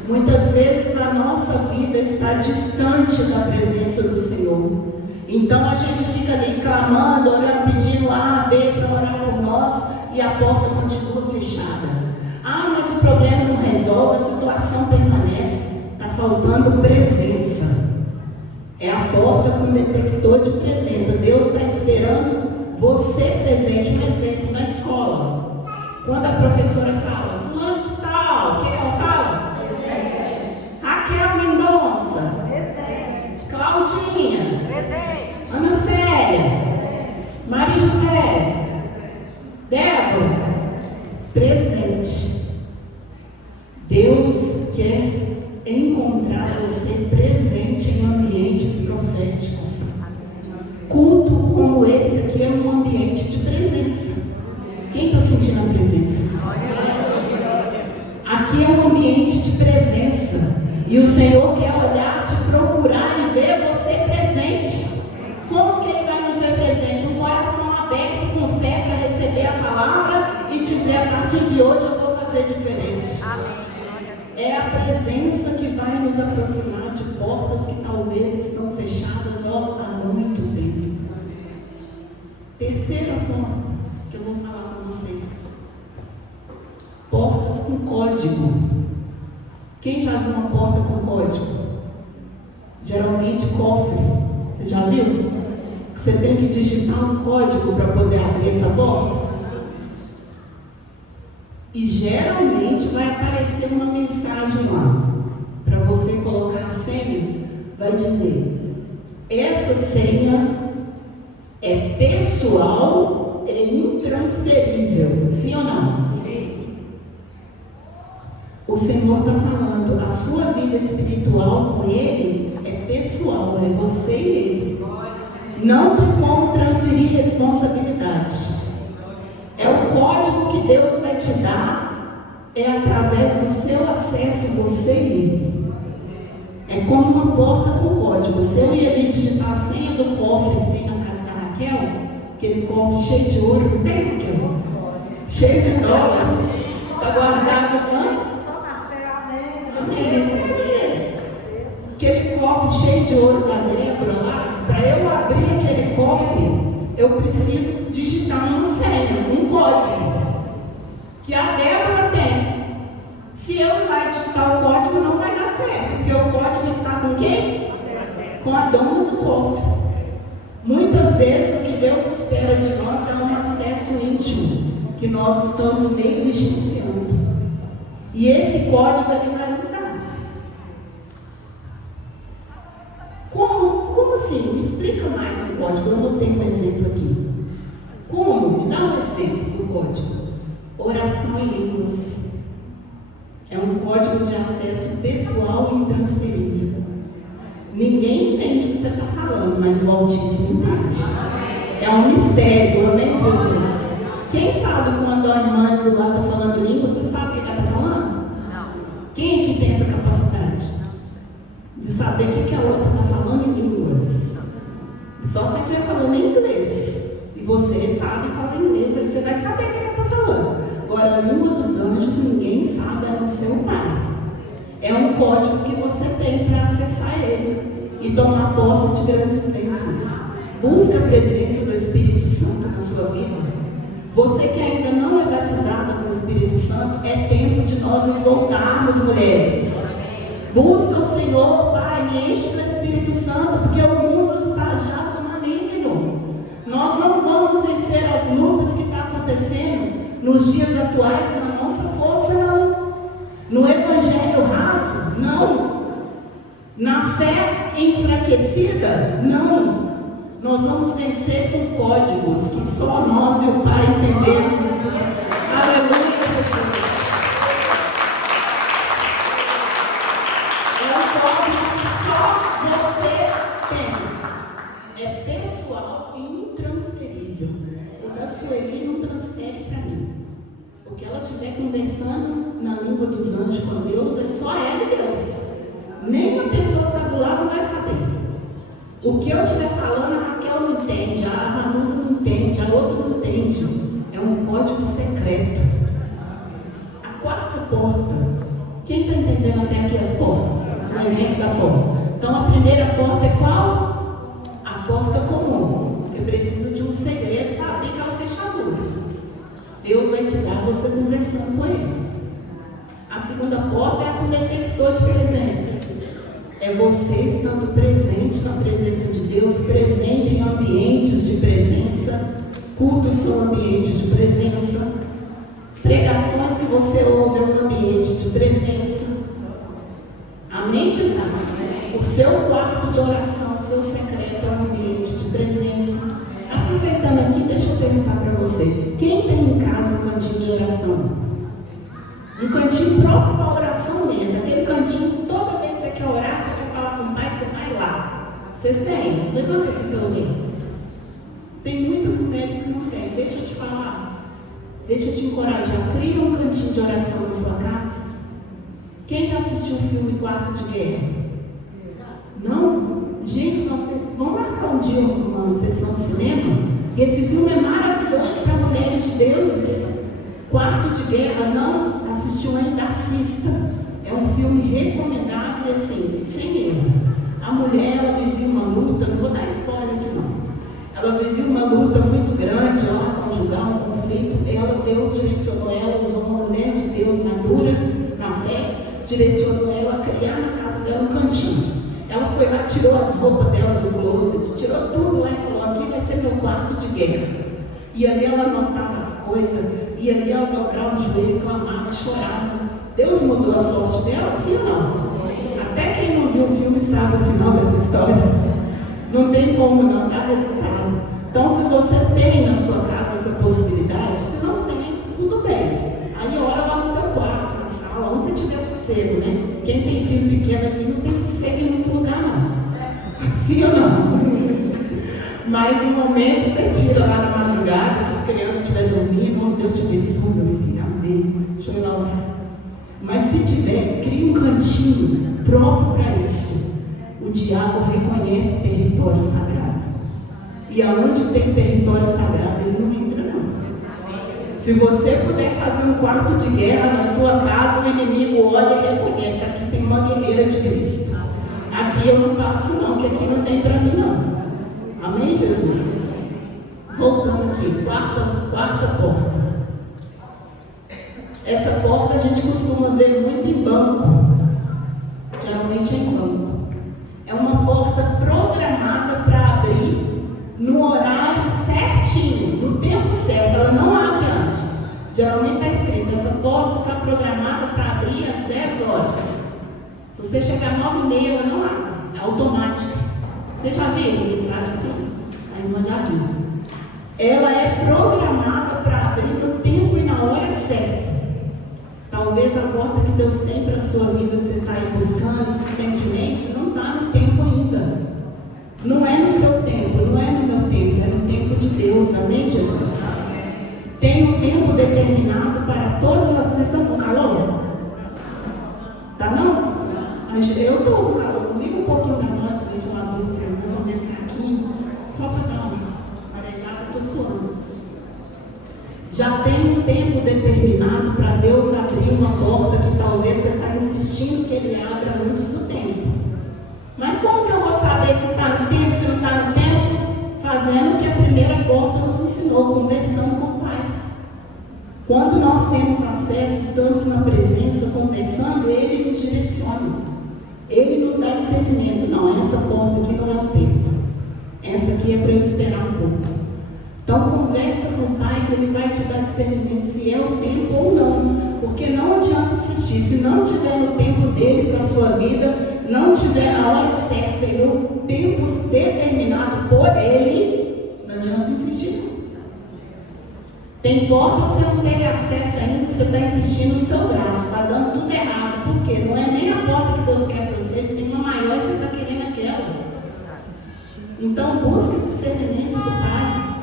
Muitas vezes a nossa vida está distante da presença do Senhor. Então a gente fica ali clamando, orando, pedindo A, B para orar por nós e a porta continua fechada. Ah, mas o problema não resolve, a situação permanece. Está faltando presença. É a porta com detector de presença. Deus está esperando você presente. Um exemplo, na escola. Quando a professora fala, fulano de tal, o que ela fala? Presente. Raquel Mendonça. Presente. Claudinha. Presente. Ana Célia. Maria José. Débora. Presente. Deus quer encontrar você presente em ambientes proféticos. Culto como esse aqui é um ambiente de presença. Quem está sentindo a presença? Aqui é um ambiente de presença. E o Senhor quer olhar, te procurar e ver você presente. Como que Ele vai nos ver presente? Um coração aberto com fé para receber a palavra e dizer: a partir de hoje eu vou fazer diferente. É a presença que vai nos aproximar de portas que talvez estão fechadas há muito tempo. Terceira porta que eu vou falar com você. com código. Quem já viu uma porta com código? Geralmente cofre. Você já viu? Você tem que digitar um código para poder abrir essa porta. E geralmente vai aparecer uma mensagem lá. Para você colocar a senha, vai dizer: essa senha é pessoal e intransferível. Sim ou não? Sim. O Senhor está falando, a sua vida espiritual com Ele é pessoal, é você e Ele. Não tem como transferir responsabilidade. É o código que Deus vai te dar, é através do seu acesso, você e Ele. É como uma porta com código. Se eu ia ali digitar a senha do cofre que tem na casa da Raquel, aquele cofre cheio de ouro, não tem, Raquel? Cheio de dólares, está guardado lá. Aquele cofre cheio de ouro da Débora lá, para eu abrir aquele cofre, eu preciso digitar uma senha, um código, que a Débora tem. Se eu ir lá digitar o código, não vai dar certo, porque o código está com quem? Com a dona do cofre. Muitas vezes o que Deus espera de nós é um acesso íntimo, que nós estamos negligenciando. E esse código Ele vai nos dar. Como assim? Me explica mais o código. Eu não tenho um exemplo aqui. Como? Me dá um exemplo do código. Oração em línguas. É um código de acesso pessoal e intransferível. Ninguém entende o que você está falando, mas o Altíssimo entende. É um mistério, amém, Jesus? Quem sabe quando a irmã do lado está falando língua, você sabe o que ela está falando? Não. Quem aqui tem essa capacidade? De saber o que a outra está falando em línguas. Só se você estiver falando em inglês. E você sabe falar inglês, aí você vai saber o que ela está falando. Agora, a língua dos anjos, ninguém sabe, é no seu Pai. É um código que você tem para acessar Ele e tomar posse de grandes bênçãos. Busca a presença do Espírito Santo na sua vida. Você que ainda não é batizada com o Espírito Santo, é tempo de nós nos voltarmos, mulheres. Busca o Senhor, Pai, me enche do Espírito Santo, porque o mundo está jaz do maligno. Nós não vamos vencer as lutas que estão acontecendo nos dias atuais na nossa força, não. No evangelho raso, não. Na fé enfraquecida, não. Nós vamos vencer com códigos que só nós e o Pai entendemos. Aleluia, Jesus. É um código que só você tem. É pessoal e intransferível. O da Sueli não transfere para mim. O que ela estiver conversando na língua dos anjos com Deus, é só ela e Deus. Nem a pessoa que está do lado vai saber. O que eu estiver falando, a Raquel não entende, a Vanusa não entende, a outra não entende. É um código secreto. A quarta porta. Quem está entendendo até aqui as portas? O exemplo da porta. Então a primeira porta é qual? A porta comum. Eu preciso de um segredo para abrir aquela fechadura. Deus vai te dar você conversando com Ele. A segunda porta é com detector de presença. É você estando presente na presença de Deus, presente em ambientes de presença. Cultos são ambientes de presença. Pregações que você ouve é um ambiente de presença. Amém, Jesus? O seu quarto de oração, o seu secreto é um ambiente de presença. Aproveitando aqui, deixa eu perguntar para você. Quem tem em casa um cantinho de oração? Um cantinho próprio para oração mesmo. Aquele cantinho, toda vez que você quer orar, você quer falar com o Pai, você vai lá. Vocês têm? Levanta esse pelo meio. Tem muitas mulheres que não têm. Deixa eu te falar. Deixa eu te encorajar. Cria um cantinho de oração na sua casa. Quem já assistiu o filme Quarto de Guerra? Não? Gente, nós vamos marcar um dia uma sessão de cinema. E esse filme é maravilhoso para mulheres de Deus. Quarto de Guerra, não assistiu ainda, assista. É um filme recomendado e assim, sem erro. A mulher, ela vivia uma luta, não vou dar spoiler aqui não. Ela vivia uma luta muito grande, ela conjugar um conflito. Deus direcionou ela, usou uma mulher de Deus madura direcionou ela a criar na casa dela um cantinho. Ela foi lá, tirou as roupas dela do closet, tirou tudo lá e falou: aqui vai ser meu quarto de guerra. E ali ela anotava as coisas, e ali ela dobrava o joelho, clamava, chorava. Deus mudou a sorte dela, sim ou não? Até quem não viu o filme sabe o final dessa história. Não tem como não dar resultado. Então, se você tem na sua casa essa possibilidade, se não tem, tudo bem. Aí ora lá no seu quarto, na sala, onde você tiver sossego, né? Quem tem filho pequeno aqui não tem sossego em muito lugar, não. Sim ou não? Mas em momento você tira lá na madrugada, que a criança estiver dormindo, oh, Deus te abençoe, meu filho, amém. Deixa eu ir lá orar. Mas se tiver, cria um cantinho próprio para isso. O diabo reconhece território sagrado. E aonde tem território sagrado, ele não entra, não. Se você puder fazer um quarto de guerra na sua casa, o inimigo olha e reconhece: aqui tem uma guerreira de Cristo. Aqui eu não passo, não, que aqui não tem para mim, não. Amém, Jesus? Voltando aqui, quarta porta. Essa porta a gente costuma ver muito em banco. Geralmente é em banco. É uma porta programada para abrir no horário certinho, no tempo certo. Ela não abre antes. Geralmente está escrito: essa porta está programada para abrir às 10 horas. Se você chegar às 9h30, ela não abre. É automática. Você já viu mensagem assim? A irmã já viu. Ela é programada para abrir no tempo e na hora certa. Talvez a porta que Deus tem para a sua vida, que você está aí buscando insistentemente, não está no tempo ainda. Não é no seu tempo, não é no meu tempo, é no tempo de Deus. Amém, Jesus? Tem um tempo determinado para todas as... Vocês estão com calor? Tá não? Eu estou com calor. Liga um pouquinho para nós, para a gente lá do céu. Nós vamos ficar aqui, só para dar uma arejada, eu estou suando. Já tem um tempo determinado para Deus abrir uma porta que talvez você está insistindo que Ele abra antes do tempo. Mas como que eu vou saber se está no tempo, se não está no tempo? Fazendo o que a primeira porta nos ensinou, conversando com o Pai. Quando nós temos acesso, estamos na presença, conversando, Ele nos direciona. Ele nos dá discernimento. Não, essa porta aqui não é o tempo. Essa aqui é para eu esperar um pouco. Então conversa com o Pai, que Ele vai te dar discernimento se é o tempo ou não. Porque não adianta insistir. Se não tiver no tempo dele para a sua vida, não tiver a hora certa e no tempo determinado por Ele, não adianta insistir. Tem porta que você não teve acesso ainda, que você está insistindo no seu braço, está dando tudo errado. Por quê? Não é nem a porta que Deus quer para você, tem uma maior e você está querendo aquela. Então busque discernimento do Pai,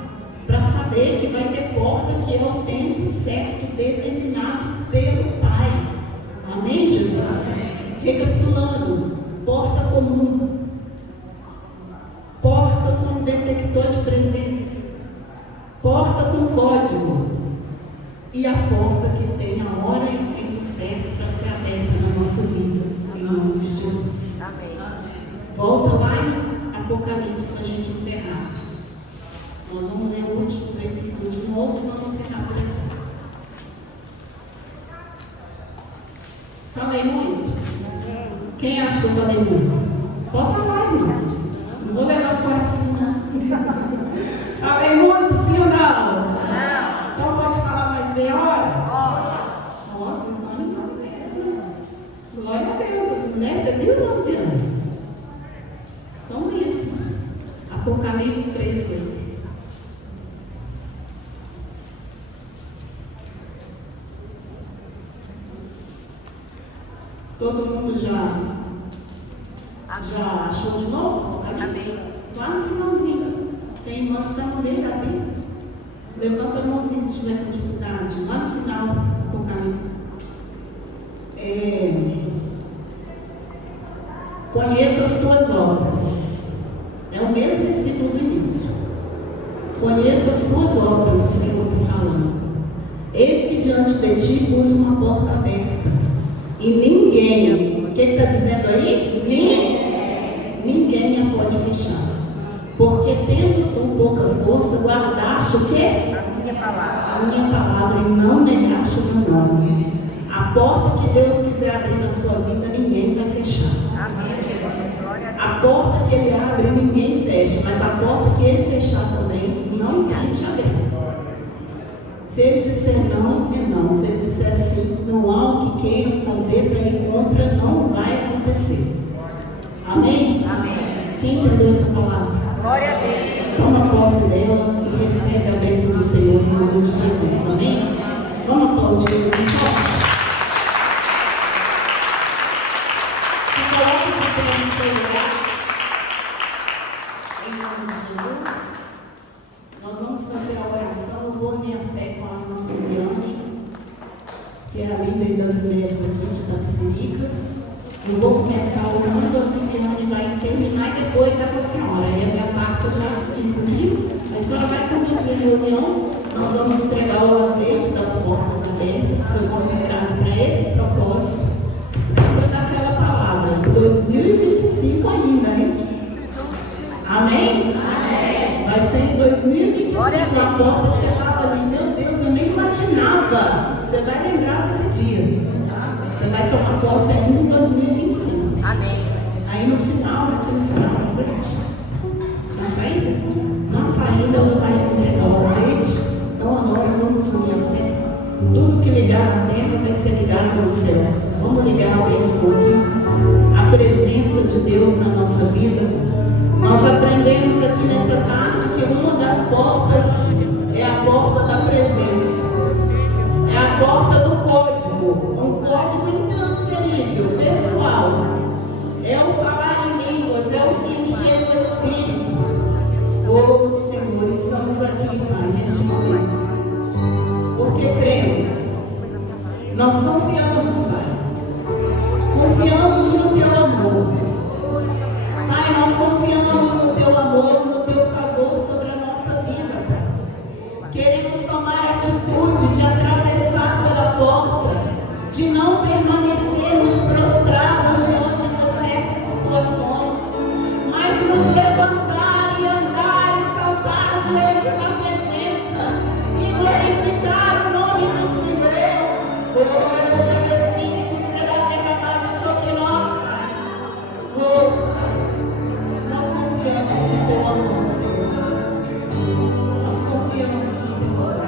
para saber que vai ter porta que é o tempo certo, determinado pelo Pai. Amém, Jesus? Recapitulando: porta comum, porta com detector de presença, porta com código e a porta que tem a hora e o tempo certo para ser aberta na nossa vida, em nome de Jesus. Amém. Volta lá em Apocalipse para a gente encerrar. Nós vamos ler o último versículo de novo e vamos encerrar por aqui. Falei muito. Quem acha que eu falei muito? Pode falar, irmãos. Não vou levar o coração, não. Falei muito, sim ou não? Não. Então pode falar mais meia hora? Nossa, vocês estão animados. Glória a Deus. As mulheres, você viu ou não viu? São mesmo. Apocalipse 3, vezes. Todo mundo já achou de novo? Amém. Lá no finalzinho. Tem irmãs que estão no meio da Bíblia. Levanta a mãozinha se tiver com dificuldade. Lá no final do Apocalipse. Conheça as tuas obras. É o mesmo versículo do início. Conheça as tuas obras, o Senhor está falando. Eis que diante de ti pus uma porta aberta. E ninguém, o que está dizendo aí? Ninguém a pode fechar. Porque tendo tu pouca força, guardaste o quê? A minha palavra. A minha palavra e não negaste o meu nome. A porta que Deus quiser abrir na sua vida, ninguém vai fechar. Amém, Jesus. Glória a Deus. A porta que Ele abre, ninguém fecha. Mas a porta que Ele fechar também, não vai te abrir. Se Ele disser não, é não. Se Ele disser sim, não há o que queiram fazer para ir contra, não vai acontecer. Amém? Amém. Quem entendeu essa palavra? Glória a Deus. Toma posse dela e recebe a bênção do Senhor em nome de Jesus. Amém? Vamos aplaudir o Senhor. Se coloque para pé no seu lugar. Em nome de Jesus. Nós vamos fazer a oração. Eu vou unir a fé com a irmã Viviane, que é a líder das mulheres aqui de Itapecerica. Eu vou começar orando, a Viviane vai terminar e depois é com a senhora. Aí a minha parte eu já fiz aqui. A senhora vai conduzir a reunião. Nós vamos entregar o azeite das portas abertas, foi consagrado para esse propósito. Lembra daquela palavra, 2025 ainda, hein? Amém? Amém. Vai ser em 2025 a porta que você estava ali. Meu Deus, eu nem imaginava. Você vai lembrar desse dia. Você vai tomar posse ainda em 2025. Amém. Aí no final, vai ser no final. Na saída? Na saída, ela vai entregar o azeite. Então, agora vamos unir a fé. Tudo que ligar na terra vai ser ligado no céu. Vamos ligar a bênção aqui. A presença de Deus na nossa vida. Nós aprendemos aqui nessa tarde que uma das portas é a porta da presença. É a porta do código. Um código intransferível, pessoal. É o falar em línguas, é o se encher do Espírito. Oh Senhor, estamos aqui, Pai, neste momento. Porque cremos. Nós confiamos, Pai. Confiamos no Teu amor. Pai, nós confiamos no Teu amor, no Teu favor sobre a nossa vida, Pai. Queremos tomar a atitude de atravessar pela porta, de não permanecermos prostrados diante de certas situações, mas nos levantar e andar e saltar diante da presença e glorificar o nome do Senhor. O Teu Espírito será derramado sobre nós, Pai. Oh, Pai, nós confiamos no Teu amor, Senhor. Nós confiamos no Teu amor.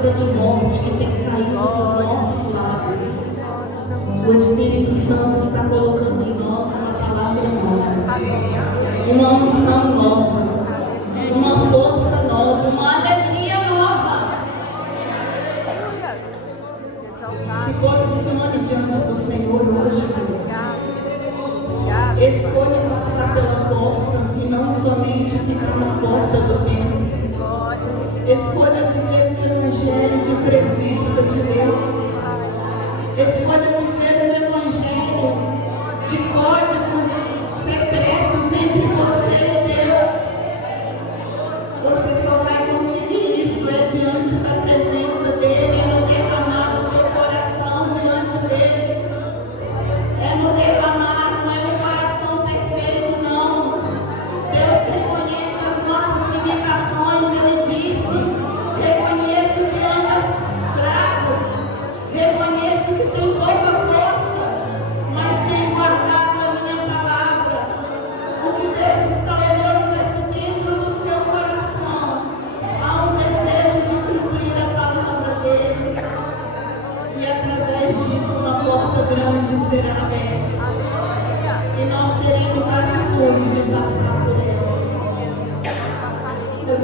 palavra de morte que tem saído dos nossos lábios. O Espírito Santo está colocando em nós uma palavra nova, uma unção nova, uma força nova, uma alegria nova. Se posicione diante do Senhor hoje, escolha passar pela porta e não somente ficar na porta do templo. Escolha viver o evangelho de presença de Deus. Escolha viver o evangelho de códigos secretos entre você e Deus.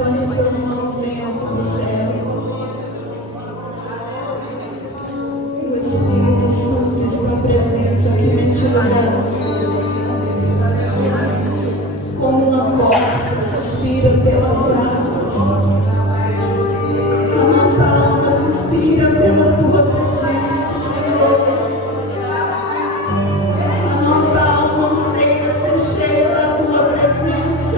Levante suas mãos bem alto no céu. O Espírito Santo está presente aqui neste lugar. Como uma força suspira pelas águas. A nossa alma suspira pela tua presença, Senhor. A nossa alma anseia ser cheia da tua presença.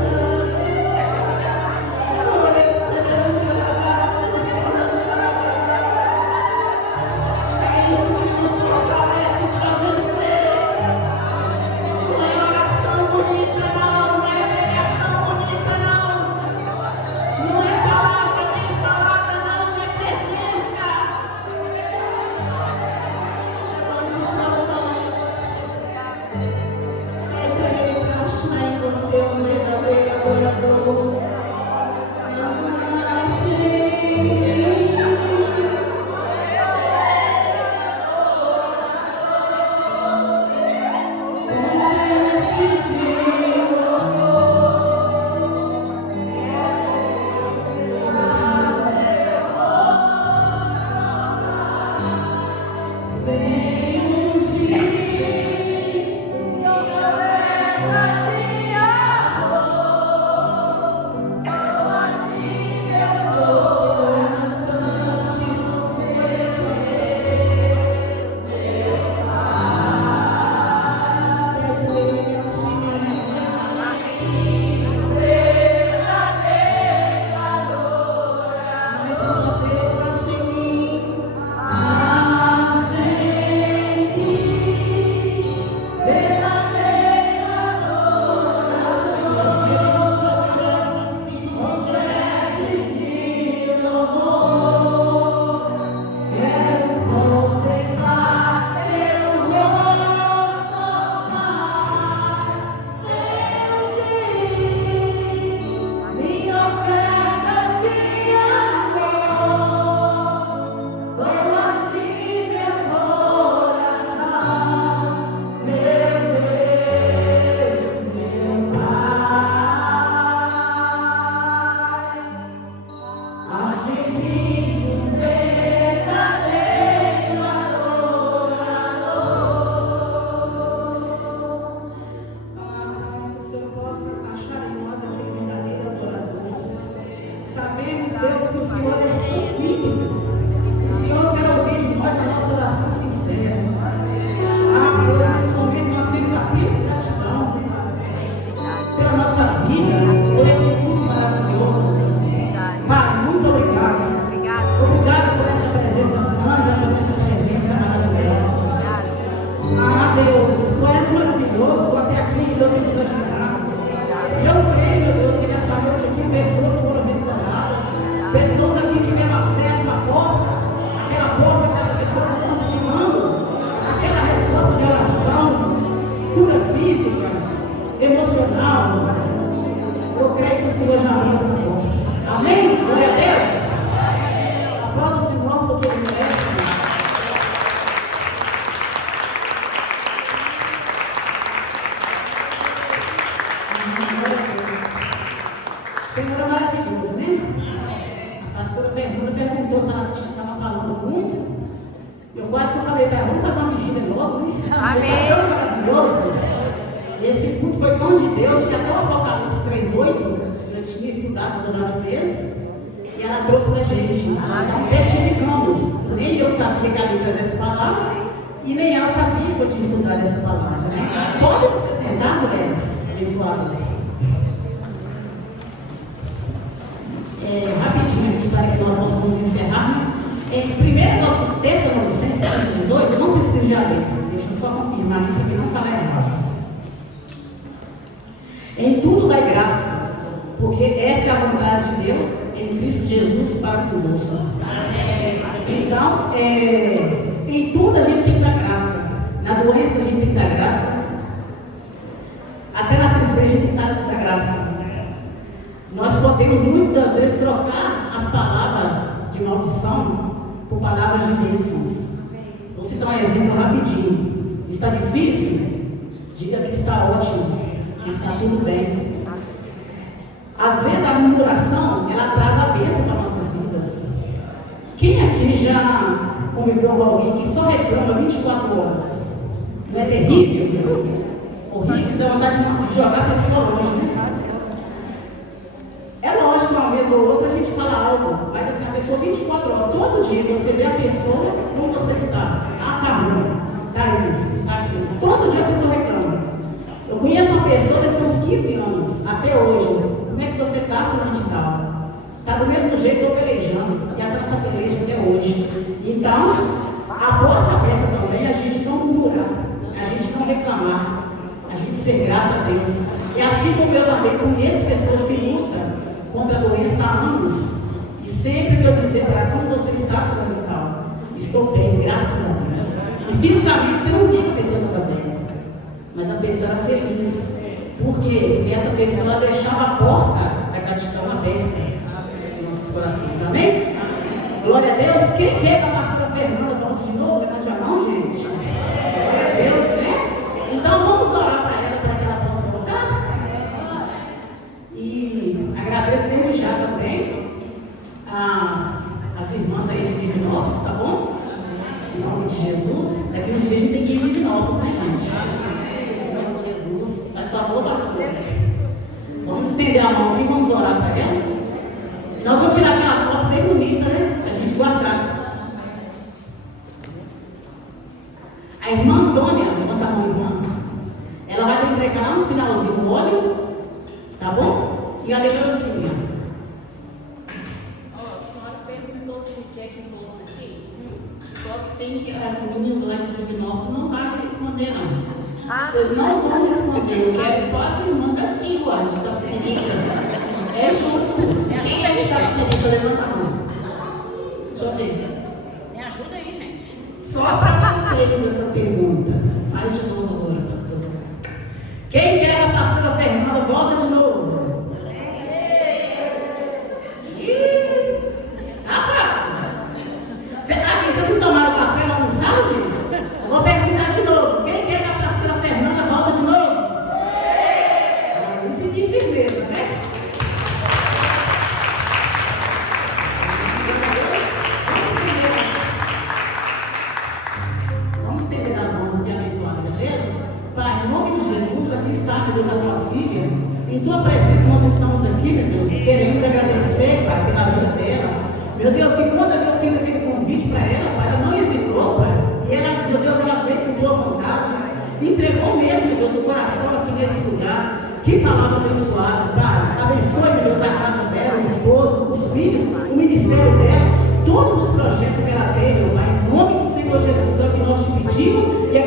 Rapidinho aqui para que nós possamos encerrar. Em 1 Tessalonicenses 18, não preciso de ler, deixa eu só confirmar aqui porque não fala errado. Em tudo dai graças, porque esta é a vontade de Deus em Cristo Jesus para conosco. Então, em tudo a gente tem que dar graça. Na doença a gente tem que dar graça. Até na tristeza a gente tem que dar graça. Nós podemos muitas vezes trocar as palavras de maldição por palavras de bênçãos. Vou citar um exemplo rapidinho. Está difícil? Diga que está ótimo, que está tudo bem. Às vezes a murmuração, ela traz a bênção para nossas vidas. Quem aqui já conviveu com alguém que só reclama 24 horas? Não é terrível? Horrível, se dá vontade de jogar a pessoa longe, né? É lógico que uma vez ou outra a gente fala algo, mas assim, a pessoa 24 horas, todo dia você vê a pessoa como você está. Ah, tá ruim, tá isso, tá aquilo. Todo dia a pessoa reclama. Eu conheço uma pessoa desde uns 15 anos, até hoje. Como é que você está, fulano de tal? Está do mesmo jeito, eu pelejando, e até essa peleja até hoje. Então, a porta aberta também, a gente não murmurar, a gente não reclamar, a gente ser grato a Deus. É assim como eu também conheço pessoas que lutam contra a doença há anos. E sempre que eu dizer para ela, como você está, fulano de tal? Estou bem, graças a Deus. E fisicamente você não vê que a pessoa não está bem. Mas a pessoa era feliz. Por quê? Porque essa pessoa ela deixava a porta da gratidão aberta nos nossos corações. Amém? Glória a Deus. Quem quer a pastora Fernanda? Vamos de novo? Levante a mão, gente. Glória a Deus, né? Então vamos orar para ela, para que ela possa voltar. E agradeço desde já também as irmãs aí de Divinópolis, tá bom? Em nome de Jesus. Daqui um dia a gente tem que ir em Divinópolis, né, gente? Em nome de Jesus. Faz favor, pastor. Vamos estender a mão aqui e vamos orar para ela. Nós vamos tirar aquela foto bem bonita, né? Para a gente guardar. A irmã Antônia, levanta a mão, irmã. Ela vai te entregar no finalzinho o óleo, tá bom? E a lembrancinha. A senhora perguntou se quer que volte aqui. Só que tem que as meninas lá de Divinópolis não vão responder, não. Vocês não vão responder. Eu quero só as irmãs daqui, lá de Itapecerica. É justo. Quem é de Itapecerica? Levanta a mão. Deixa eu ver. Me ajuda aí, gente. Só para vocês essa pergunta. Faz de novo agora, pastor. Quem quer a pastora Fernanda, volta de novo. Tá fraco. Você tá aqui, vocês não tomaram café lá no sal, gente? Eu vou perguntar de novo. Quem quer a pastora Fernanda, volta de novo. Eu senti firmeza, né? Vamos estender as mãos aqui abençoadas, beleza? Pai, em nome de Jesus, aqui está, meu Deus, a tua filha. Em tua presença nós estamos aqui, meu Deus, queremos agradecer, Pai, pela vida dela. Meu Deus, que quando eu fiz aquele convite para ela, Pai, ela não hesitou, Pai. E ela, meu Deus, ela veio com boa vontade. Entregou mesmo, meu Deus, o coração aqui nesse lugar. Que palavra abençoada, Pai. Abençoe, meu Deus, a casa dela, o esposo, os filhos, o ministério dela, todos os projetos que ela tem, meu Pai. Em nome do Senhor Jesus, é o que nós te pedimos e